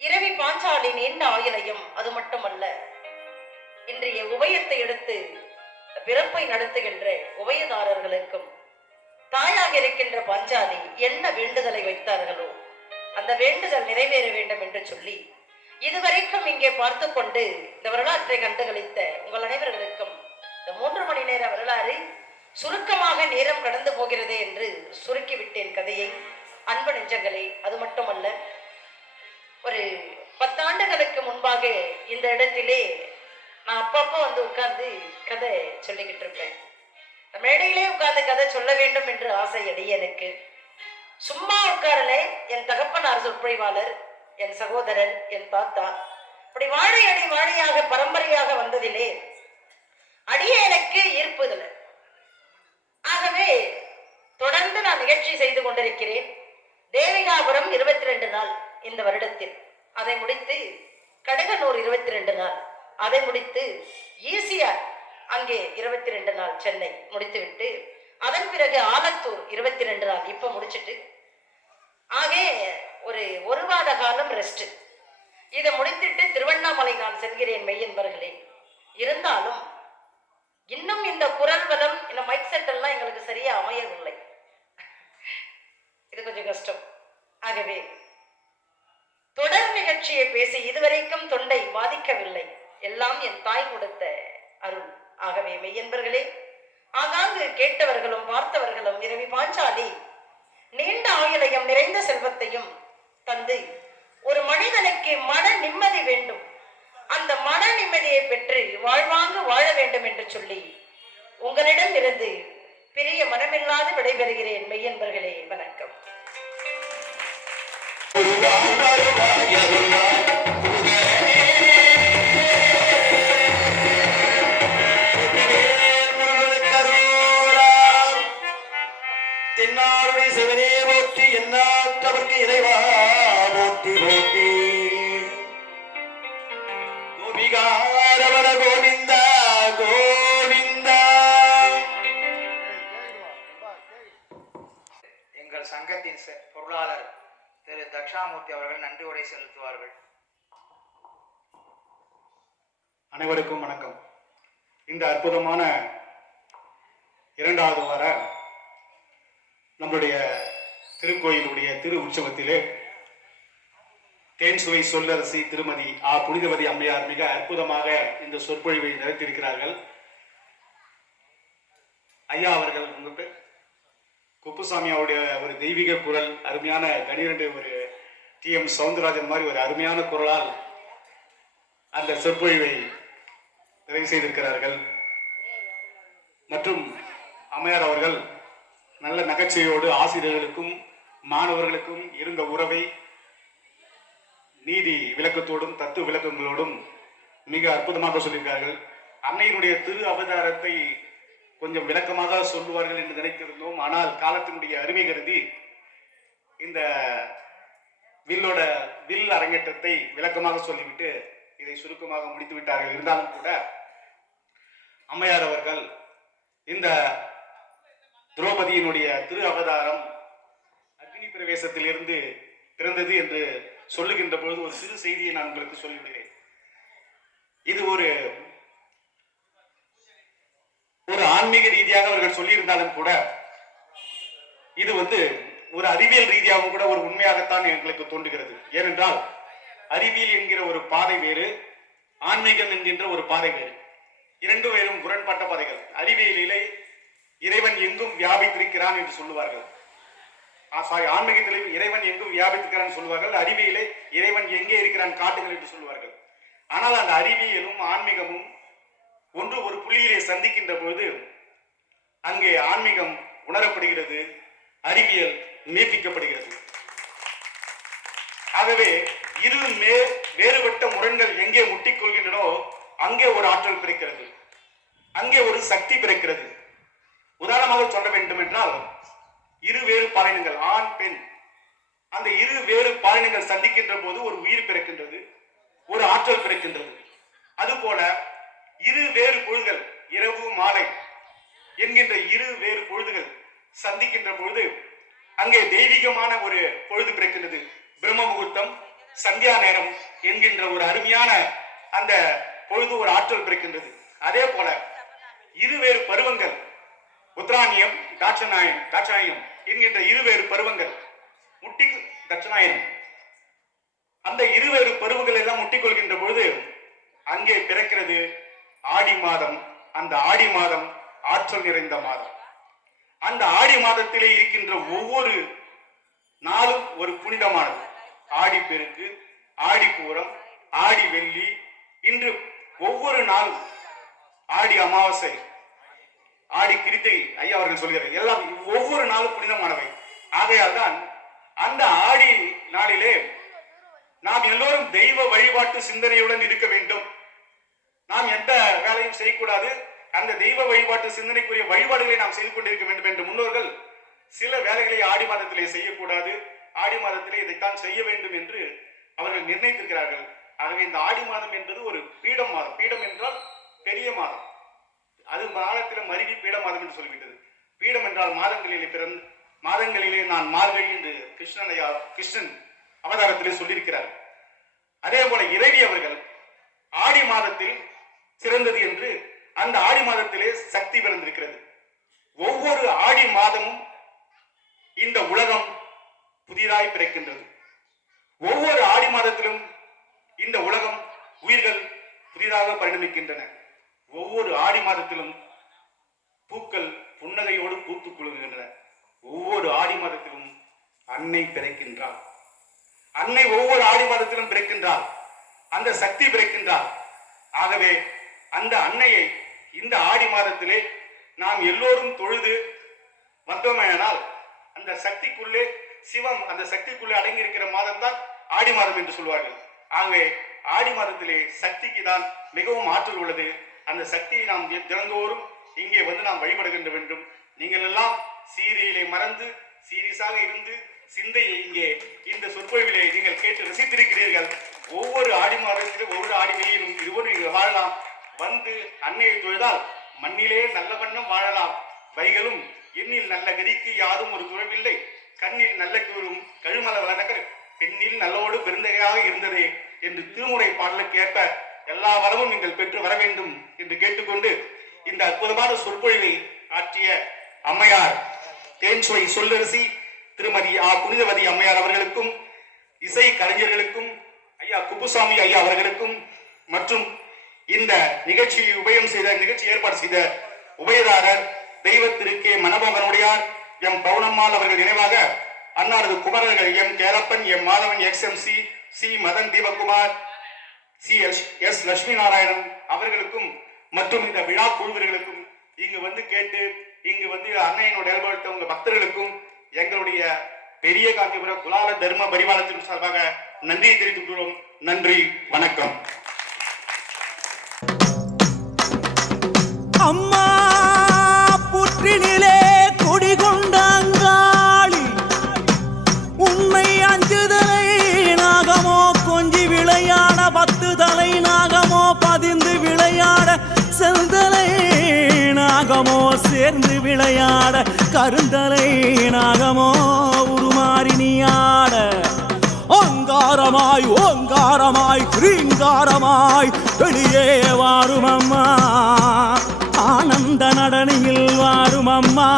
இரவி பாஞ்சாலி நீண்ட ஆயுளையும், அது மட்டுமல்ல இன்றைய உபயத்தை எடுத்து பிறப்பை நடத்துகின்ற உபயதாரர்களுக்கும் தாயாக இருக்கின்ற பாஞ்சாலி என்ன வேண்டுதலை வைத்தார்களோ அந்த வேண்டுதல் நிறைவேற வேண்டும் என்று சொல்லி இதுவரைக்கும் இங்கே பார்த்து கொண்டு இந்த வரலாற்றை கண்டுகளித்த உங்கள் அனைவர்களுக்கும் இந்த 3 மணி நேர வரலாறு சுருக்கமாக நேரம் கடந்து போகிறது என்று சுருக்கிவிட்டேன் கதையை. அன்பு நெஞ்சங்களே, அது மட்டுமல்ல, ஒரு 10 ஆண்டுகளுக்கு முன்பாக இந்த இடத்திலே நான் அப்பப்போ வந்து உட்கார்ந்து கதை சொல்லிக்கிட்டு இருப்பேன். மேடையிலே உட்கார்ந்து கதை சொல்ல வேண்டும் என்று ஆசை அடியனுக்கு. சும்மா உட்காரல, என் தகப்பனார் சொற்பொழிவாளர், என் சகோதரர், என் தாத்தா, அப்படி வாழை அடி வாழையாக பரம்பரையாக வந்ததிலே அடியனுக்கு ஈர்ப்புதல். ஆகவே தொடர்ந்து நான் நிகழ்ச்சி செய்து கொண்டிருக்கிறேன். தேவிகாபுரம் 22 நாள் இந்த வருடத்தில், அதை முடித்து கடகனூர் 22 நாள், அதை முடித்து ஈசிஆர் அங்கே 22 நாள் சென்னை முடித்துவிட்டு, அதன் பிறகு ஆலத்தூர் 22 நாள் இப்ப முடிச்சுட்டு, ஆகே ஒரு வார காலம் ரெஸ்ட். இதை முடித்துட்டு திருவண்ணாமலை நான் செல்கிறேன் மெய்யன்பர்களே. இருந்தாலும் இன்னும் இந்த குரல் வளம், இந்த மைக் செட் எல்லாம் எங்களுக்கு சரியா அமையவில்லை. இது கொஞ்சம் கஷ்டம். ஆகவே தொடர் நிகழ்ச்சியை பேசி இதுவரைக்கும் தொண்டை பாதிக்கவில்லை. எல்லாம் என் தாய் கொடுத்த அருள். ஆகவே மெய்யன்பர்களே, ஆகாங்கு கேட்டவர்களும் பார்த்தவர்களும் இரவி பாஞ்சாலி நீண்ட ஆயுளையும் நிறைந்த செல்வத்தையும் தந்து ஒரு மனிதனுக்கு மன நிம்மதி வேண்டும், அந்த மன நிம்மதியை பெற்று வாழ்வாங்கு வாழ வேண்டும் என்று சொல்லி உங்களிடம் இருந்து பெரிய மனமில்லாது விடைபெறுகிறேன் மெய்யன்பர்களே. வணக்கம். தென்னாருடைய சிவனே போற்றி, எண்ணாற்றவர்க்கு இறைவா போற்றி போற்றி. கோபிகாரவர கோவிந்தா கோவிந்தா. எங்கள் சங்கத்தின் பொருளாளர் திரு தக்ஷாமூர்த்தி அவர்கள் நன்றி உரை செலுத்துவார்கள். அனைவருக்கும் வணக்கம். இந்த அற்புதமான 2வது வார நம்முடைய திருக்கோயிலுடைய திரு உற்சவத்திலே தேன் சுவை சொல்லரசி திருமதி புனிதவதி அம்மையார் மிக அற்புதமாக இந்த சொற்பொழிவை நடத்தியிருக்கிறார்கள். ஐயா அவர்கள் உங்க பேர் குப்புசாமி அவருடைய ஒரு தெய்வீக குரல், அருமையான கணிரண்டு ஒரு TM சவுந்தரராஜன் மாதிரி ஒரு அருமையான குரலால் அந்த சொற்பொழிவை நிறைவு செய்திருக்கிறார்கள். மற்றும் அம்மையார் அவர்கள் நல்ல நகைச்சுவையோடு ஆசிரியர்களுக்கும் மாணவர்களுக்கும் இருந்த உறவை நீதி விளக்கத்தோடும் தத்துவ விளக்கங்களோடும் மிக அற்புதமாக சொல்லியிருக்கார்கள். அன்னையினுடைய திரு அவதாரத்தை கொஞ்சம் விளக்கமாக சொல்லுவார்கள் என்று நினைத்திருந்தோம். ஆனால் காலத்தினுடைய அருமை கருதி இந்த வில் அரங்கேற்றத்தை விளக்கமாக சொல்லிவிட்டு இதை சுருக்கமாக முடித்து விட்டார்கள். இருந்தாலும் கூட அம்மையார் அவர்கள் இந்த திரௌபதியினுடைய திரு அவதாரம் அக்னி பிரவேசத்தில் இருந்து பிறந்தது என்று சொல்லுகின்ற பொழுது ஒரு சிறு செய்தியை நான் உங்களுக்கு சொல்லிவிடுகிறேன். இது ஒரு ஆன்மீக ரீதியாக அவர்கள் சொல்லியிருந்தாலும் கூட இது ஒரு அறிவியல் ரீதியாகவும் கூட ஒரு உண்மையாகத்தான் எங்களுக்கு தோன்றுகிறது. ஏனென்றால் அறிவியல் என்கிற ஒரு பாதை வேறு, ஆன்மீகம் என்கின்ற ஒரு பாதை வேறு. 2 பேரும் முரண்பட்ட பாதைகள். அறிவியலிலே இறைவன் எங்கும் வியாபித்திருக்கிறான் என்று சொல்லுவார்கள். ஆன்மீகத்திலே இறைவன் எங்கும் வியாபித்திருக்கிறான் சொல்லுவார்கள். அறிவியலே இறைவன் எங்கே இருக்கிறான் காட்டுங்கள் என்று சொல்லுவார்கள். ஆனால் அந்த அறிவியலும் ஆன்மீகமும் ஒன்று ஒரு புள்ளியிலே சந்திக்கின்ற பொழுது அங்கே ஆன்மீகம் உணரப்படுகிறது, அறிவியல் மெய்ப்பிக்கப்படுகிறது. ஆகவே இரு வேறுபட்ட முரண்கள் எங்கே முட்டிக்கொள்கின்றனோ அங்கே ஒரு ஆற்றல் பிறக்கிறது, அங்கே ஒரு சக்தி பிறக்கிறது. உதாரணமாக சொல்ல வேண்டும் என்றால், இரு வேறு பாலினங்கள் ஆண் பெண், அந்த இரு வேறு பாலினங்கள் சந்திக்கின்ற போது ஒரு உயிர் பிறக்கின்றது, ஒரு ஆற்றல் பிறக்கின்றது. அதுபோல இரு வேறு பொழுதுகள், இரவு மாலை என்கின்ற இரு வேறு பொழுதுகள் சந்திக்கின்ற பொழுது அங்கே தெய்வீகமான ஒரு பொழுது பிறக்கின்றது. பிரம்ம முகூர்த்தம், சந்தியா நேரம் என்கின்ற ஒரு அருமையான அந்த பொழுது ஒரு ஆற்றல் பிறக்கின்றது. அதே போல இருவேறு பருவங்கள், உத்தராணியம், தாட்சாயனம் என்கின்ற இருவேறு பருவங்கள், முட்டிக்கு தட்சணாயனம், அந்த இருவேறு பருவங்கள் எல்லாம் முட்டிக்கொள்கின்ற பொழுது அங்கே பிறக்கிறது ஆடி மாதம். அந்த ஆடி மாதம் ஆற்றல் நிறைந்த மாதம். அந்த ஆடி மாதத்திலே இருக்கின்ற ஒவ்வொரு நாளும் ஒரு புனிதமானது. ஆடி பெருக்கு, ஆடி பூரம், ஆடி வெள்ளி, இன்று ஒவ்வொரு நாளும் ஆடி அமாவாசை, ஆடி கிருத்திகை ஐயா அவர்கள் சொல்கிறார், எல்லாம் ஒவ்வொரு நாளும் புனிதமானவை. ஆகையால் தான் அந்த ஆடி நாளிலே நாம் எல்லோரும் தெய்வ வழிபாட்டு சிந்தனையுடன் இருக்க வேண்டும். நாம் எந்த வேலையும் செய்யக்கூடாது. அந்த தெய்வ வழிபாட்டு சிந்தனைக்குரிய வழிபாடுகளை நாம் செய்து கொண்டிருக்க வேண்டும் என்று முன்னோர்கள் சில வேலைகளை ஆடி மாதத்திலே செய்யக்கூடாது, ஆடி மாதத்திலே இதைத்தான் செய்ய வேண்டும் என்று அவர்கள் நிர்ணயித்திருக்கிறார்கள். ஆகவே இந்த ஆடி மாதம் என்பது ஒரு பீடம் மாதம். பீடம் என்றால் பெரிய மாதம். அது மாதத்திலே மருவி பீட மாதம் என்று சொல்லிவிட்டது. பீடம் என்றால் மாதங்களிலே நான் மார்கழி என்று கிருஷ்ணன் அவதாரத்திலே சொல்லியிருக்கிறார். அதே போல இறைவி அவர்கள் ஆடி மாதத்தில் சிறந்தது என்று அந்த ஆடி மாதத்திலே சக்தி பிறந்திருக்கிறது. ஒவ்வொரு ஆடி மாதமும் இந்த உலகம் புதிதாய் பிறக்கின்றது. ஒவ்வொரு ஆடி மாதத்திலும் இந்த உலகம் உயிர்கள் புதிதாக பரிணமிக்கின்றன. ஒவ்வொரு ஆடி மாதத்திலும் பூக்கள் புன்னகையோடு பூத்துக் குலுங்குகின்றன. ஒவ்வொரு ஆடி மாதத்திலும் அன்னை பிறக்கின்றாள். அன்னை ஒவ்வொரு ஆடி மாதத்திலும் பிறக்கின்றாள். அந்த சக்தி பிறக்கின்றாள். ஆகவே அந்த அன்னையை இந்த ஆடி மாதத்திலே நாம் எல்லோரும் தொழுது வந்தோமேனால் அந்த சக்திக்குள்ளே சிவம் அந்த சக்திக்குள்ளே அடங்கி இருக்கிற மாதம் தான் ஆடி மாதம் என்று சொல்வார்கள். ஆகவே ஆடி மாதத்திலே சக்திக்கு தான் மிகவும் ஆற்றல் உள்ளது. அந்த சக்தியை நாம் தினந்தோறும் இங்கே வந்து நாம் வழிபடுகின்ற வேண்டும். நீங்கள் எல்லாம் சீரியலை மறந்து சீரியஸாக இருந்து சிந்தையை இங்கே இந்த சொற்பொழிவிலே நீங்கள் கேட்டு ரசித்திருக்கிறீர்கள். ஒவ்வொரு ஆடி மாதத்திலும் ஒவ்வொரு ஆடி வெளியிலும் இதுபோன்று நீங்கள் வாழலாம். வந்து அன்னையை தொழுதால் மண்ணிலே நல்ல வண்ணம் வாழலாம். வைகளும் எண்ணில் நல்ல கதிக்கு யாரும் ஒரு குறைவில்லை. கண்ணில் நல்ல கூறும் கழுமல வளநகர் பெண்ணில் நல்லோடு பெருந்தகையாக இருந்ததே என்று திருமுறை பாடலுக்கு ஏற்ப எல்லா வளமும் நீங்கள் பெற்று வர வேண்டும் என்று கேட்டுக்கொண்டு இந்த அற்புதமான சொற்பொழிவை ஆற்றிய அம்மையார் தேன்சுவை சொல்லரசி திருமதி புனிதவதி அம்மையார் அவர்களுக்கும், இசை கலைஞர்களுக்கும், ஐயா குப்புசாமி ஐயா அவர்களுக்கும், மற்றும் இந்த நிகழ்ச்சியை நிகழ்ச்சி ஏற்பாடு செய்த உபயதாரர் தெய்வ திரு கே மனமோகனுடையார், எம் பவுனம்மாள் அவர்கள் நினைவாக அன்னாரது குமரர்கள் M Kerappan, M Madhavan, XMC C Madhan Deepakumar, C S Lakshmi Narayanan அவர்களுக்கும் மற்றும் இந்த விழா குழுவினர்களுக்கும் இங்கு வந்து கேட்டு இங்கு வந்து அன்னையினோட ஏற்படுத்த உங்க பக்தர்களுக்கும் எங்களுடைய பெரிய காஞ்சிபுர குலால தர்ம பரிவாரத்தின் சார்பாக நன்றியை தெரிவித்துக் கொள்கிறோம். நன்றி, வணக்கம். அம்மா புற்றினிலே குடிகொண்டாங்காளி உண்மை அஞ்சுதலை நாகமோ கொஞ்சி விளையாட 10 தலை நாகமோ பதிந்து விளையாட செந்தலை நாகமோ சேர்ந்து விளையாட கருந்தலை நாகமோ உருமாறி நீயாட ஓங்காரமாய் ஓங்காரமாய் கிரீங்காரமாய் வெளியே வாரும் அம்மா, ஆனந்த நடனியில் வாரும் அம்மா,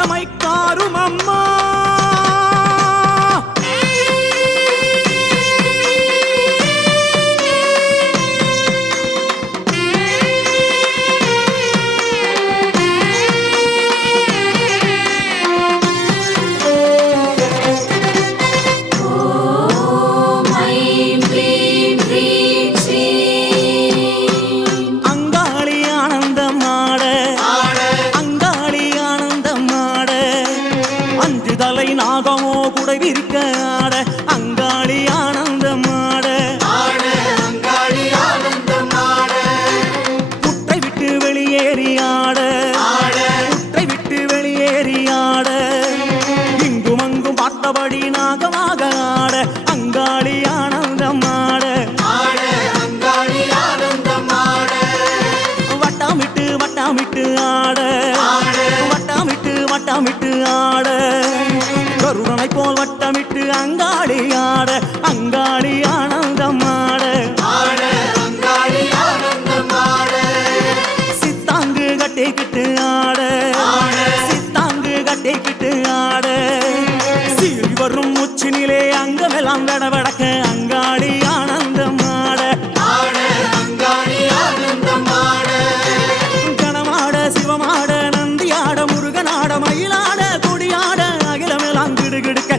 எமைக்காரும் அம்மா. நாகமோ குடை விரிக்க ஆட அங்காளி ஆனந்தமாட, புற்றை விட்டு வெளியேறி ஆட, புற்றை விட்டு வெளியேறி ஆட, இங்கும் அங்கும் பார்த்தபடி நாகமாக ஆட அங்காளி ஆனந்தமாட, வட்டாமிட்டு வட்டாமிட்டு ஆட, வட்டாமிட்டு ஆட்டமிட்டு ஆட கருணனை போல் வட்டமிட்டு அங்காளி ஆட அங்காளி ஆனந்தம் ஆட சித்தாங்கு கட்டிக்கிட்டு ஆட சித்தாங்கு கட்டிக்கிட்டு ஆட சீறி வரும் உச்சினிலே அங்கமெல்லாம் விடவடக்க அங்காளி ஆனந்தம் ஆட கணமாட சிவமாட நந்தியாட முருகனாட மயிலாட கொடியாட அகிலமெல்லாம் கிடுகிடுக்க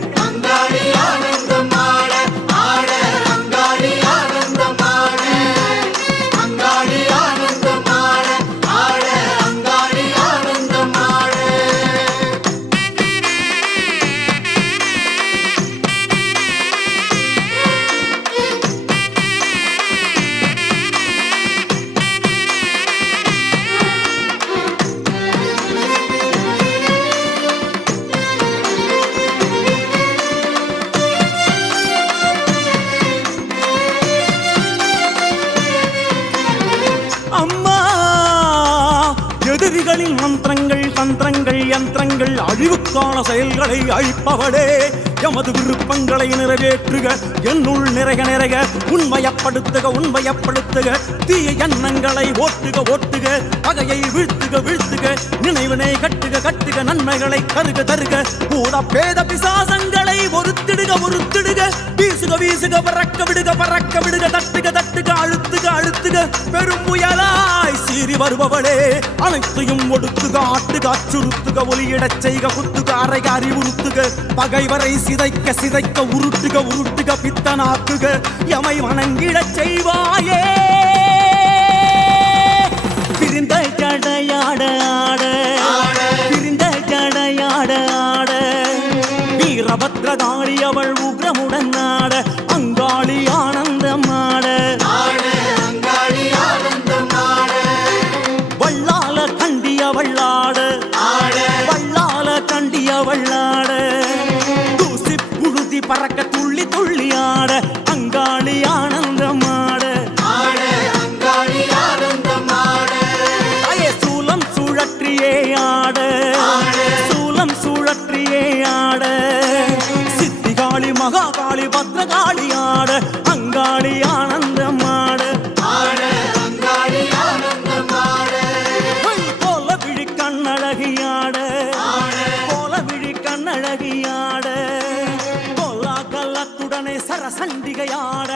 எதிரிகளின் மந்திரங்கள் தந்திரங்கள் யந்திரங்கள் அழிவுக்கான செயல்களை அழிப்பவளே எமது விருப்பங்களை நிறைவேற்றுக என்னுள் நிறைக நிறைக உண்மையப்படுத்துக உண்மையப்படுத்துக தீய எண்ணங்களை ஓட்டுக ஓட்டுக பகையை வீழ்த்துக வீழ்த்துக நினைவினை கட்டுக கட்டுக நன்மைகளை தருக தருக பூத பேத பிசாசங்களை ஒருத்திடுக ஒருத்திடுக வீசுக வீசுக பறக்க விடுக பறக்க விடுக தட்டுக தட்டுக அழுத்துக அழுத்துக பெரும் புயலாய் சீறி வருபவளே அனைத்தையும் ஒடுத்துக ஆட்டுக அச்சுறுத்துக ஒலியிடச் செய்க குத்துக அறைக அறிவுறுத்துக பகைவரை சிதைக்க சிதைக்க உருட்டுக உருட்டுக பித்தனாக்குக எமை வணங்கிடச் செய்வாயே பிரிந்த ஜடையாட ஆட பிரிந்த ஜடையாட ஆட வீரபத்ரகாளி அவள் உக்ரமுடன் ஆட அங்காளி ஆனந்தம் ஆட வள்ளால கண்டிய வள்ளாட வள்ளால கண்டிய வள்ளாட தூசி புழுதி பறக்க துள்ளி துள்ளி ஆட அங்காளி ஆனந்தம் ஆட சூலம் சுழற்றியே ஆட சூலம் சுழற்றியே ஆட சித்திகாளி மகாகாளி பத்ரகாளி ஆட அங்காளி ஆனந்தம் ஆட போல விழி கண்ணழகியாட போல விழி கண்ணழகியாட போலா கல்லத்துடனே சரசண்டிகையாட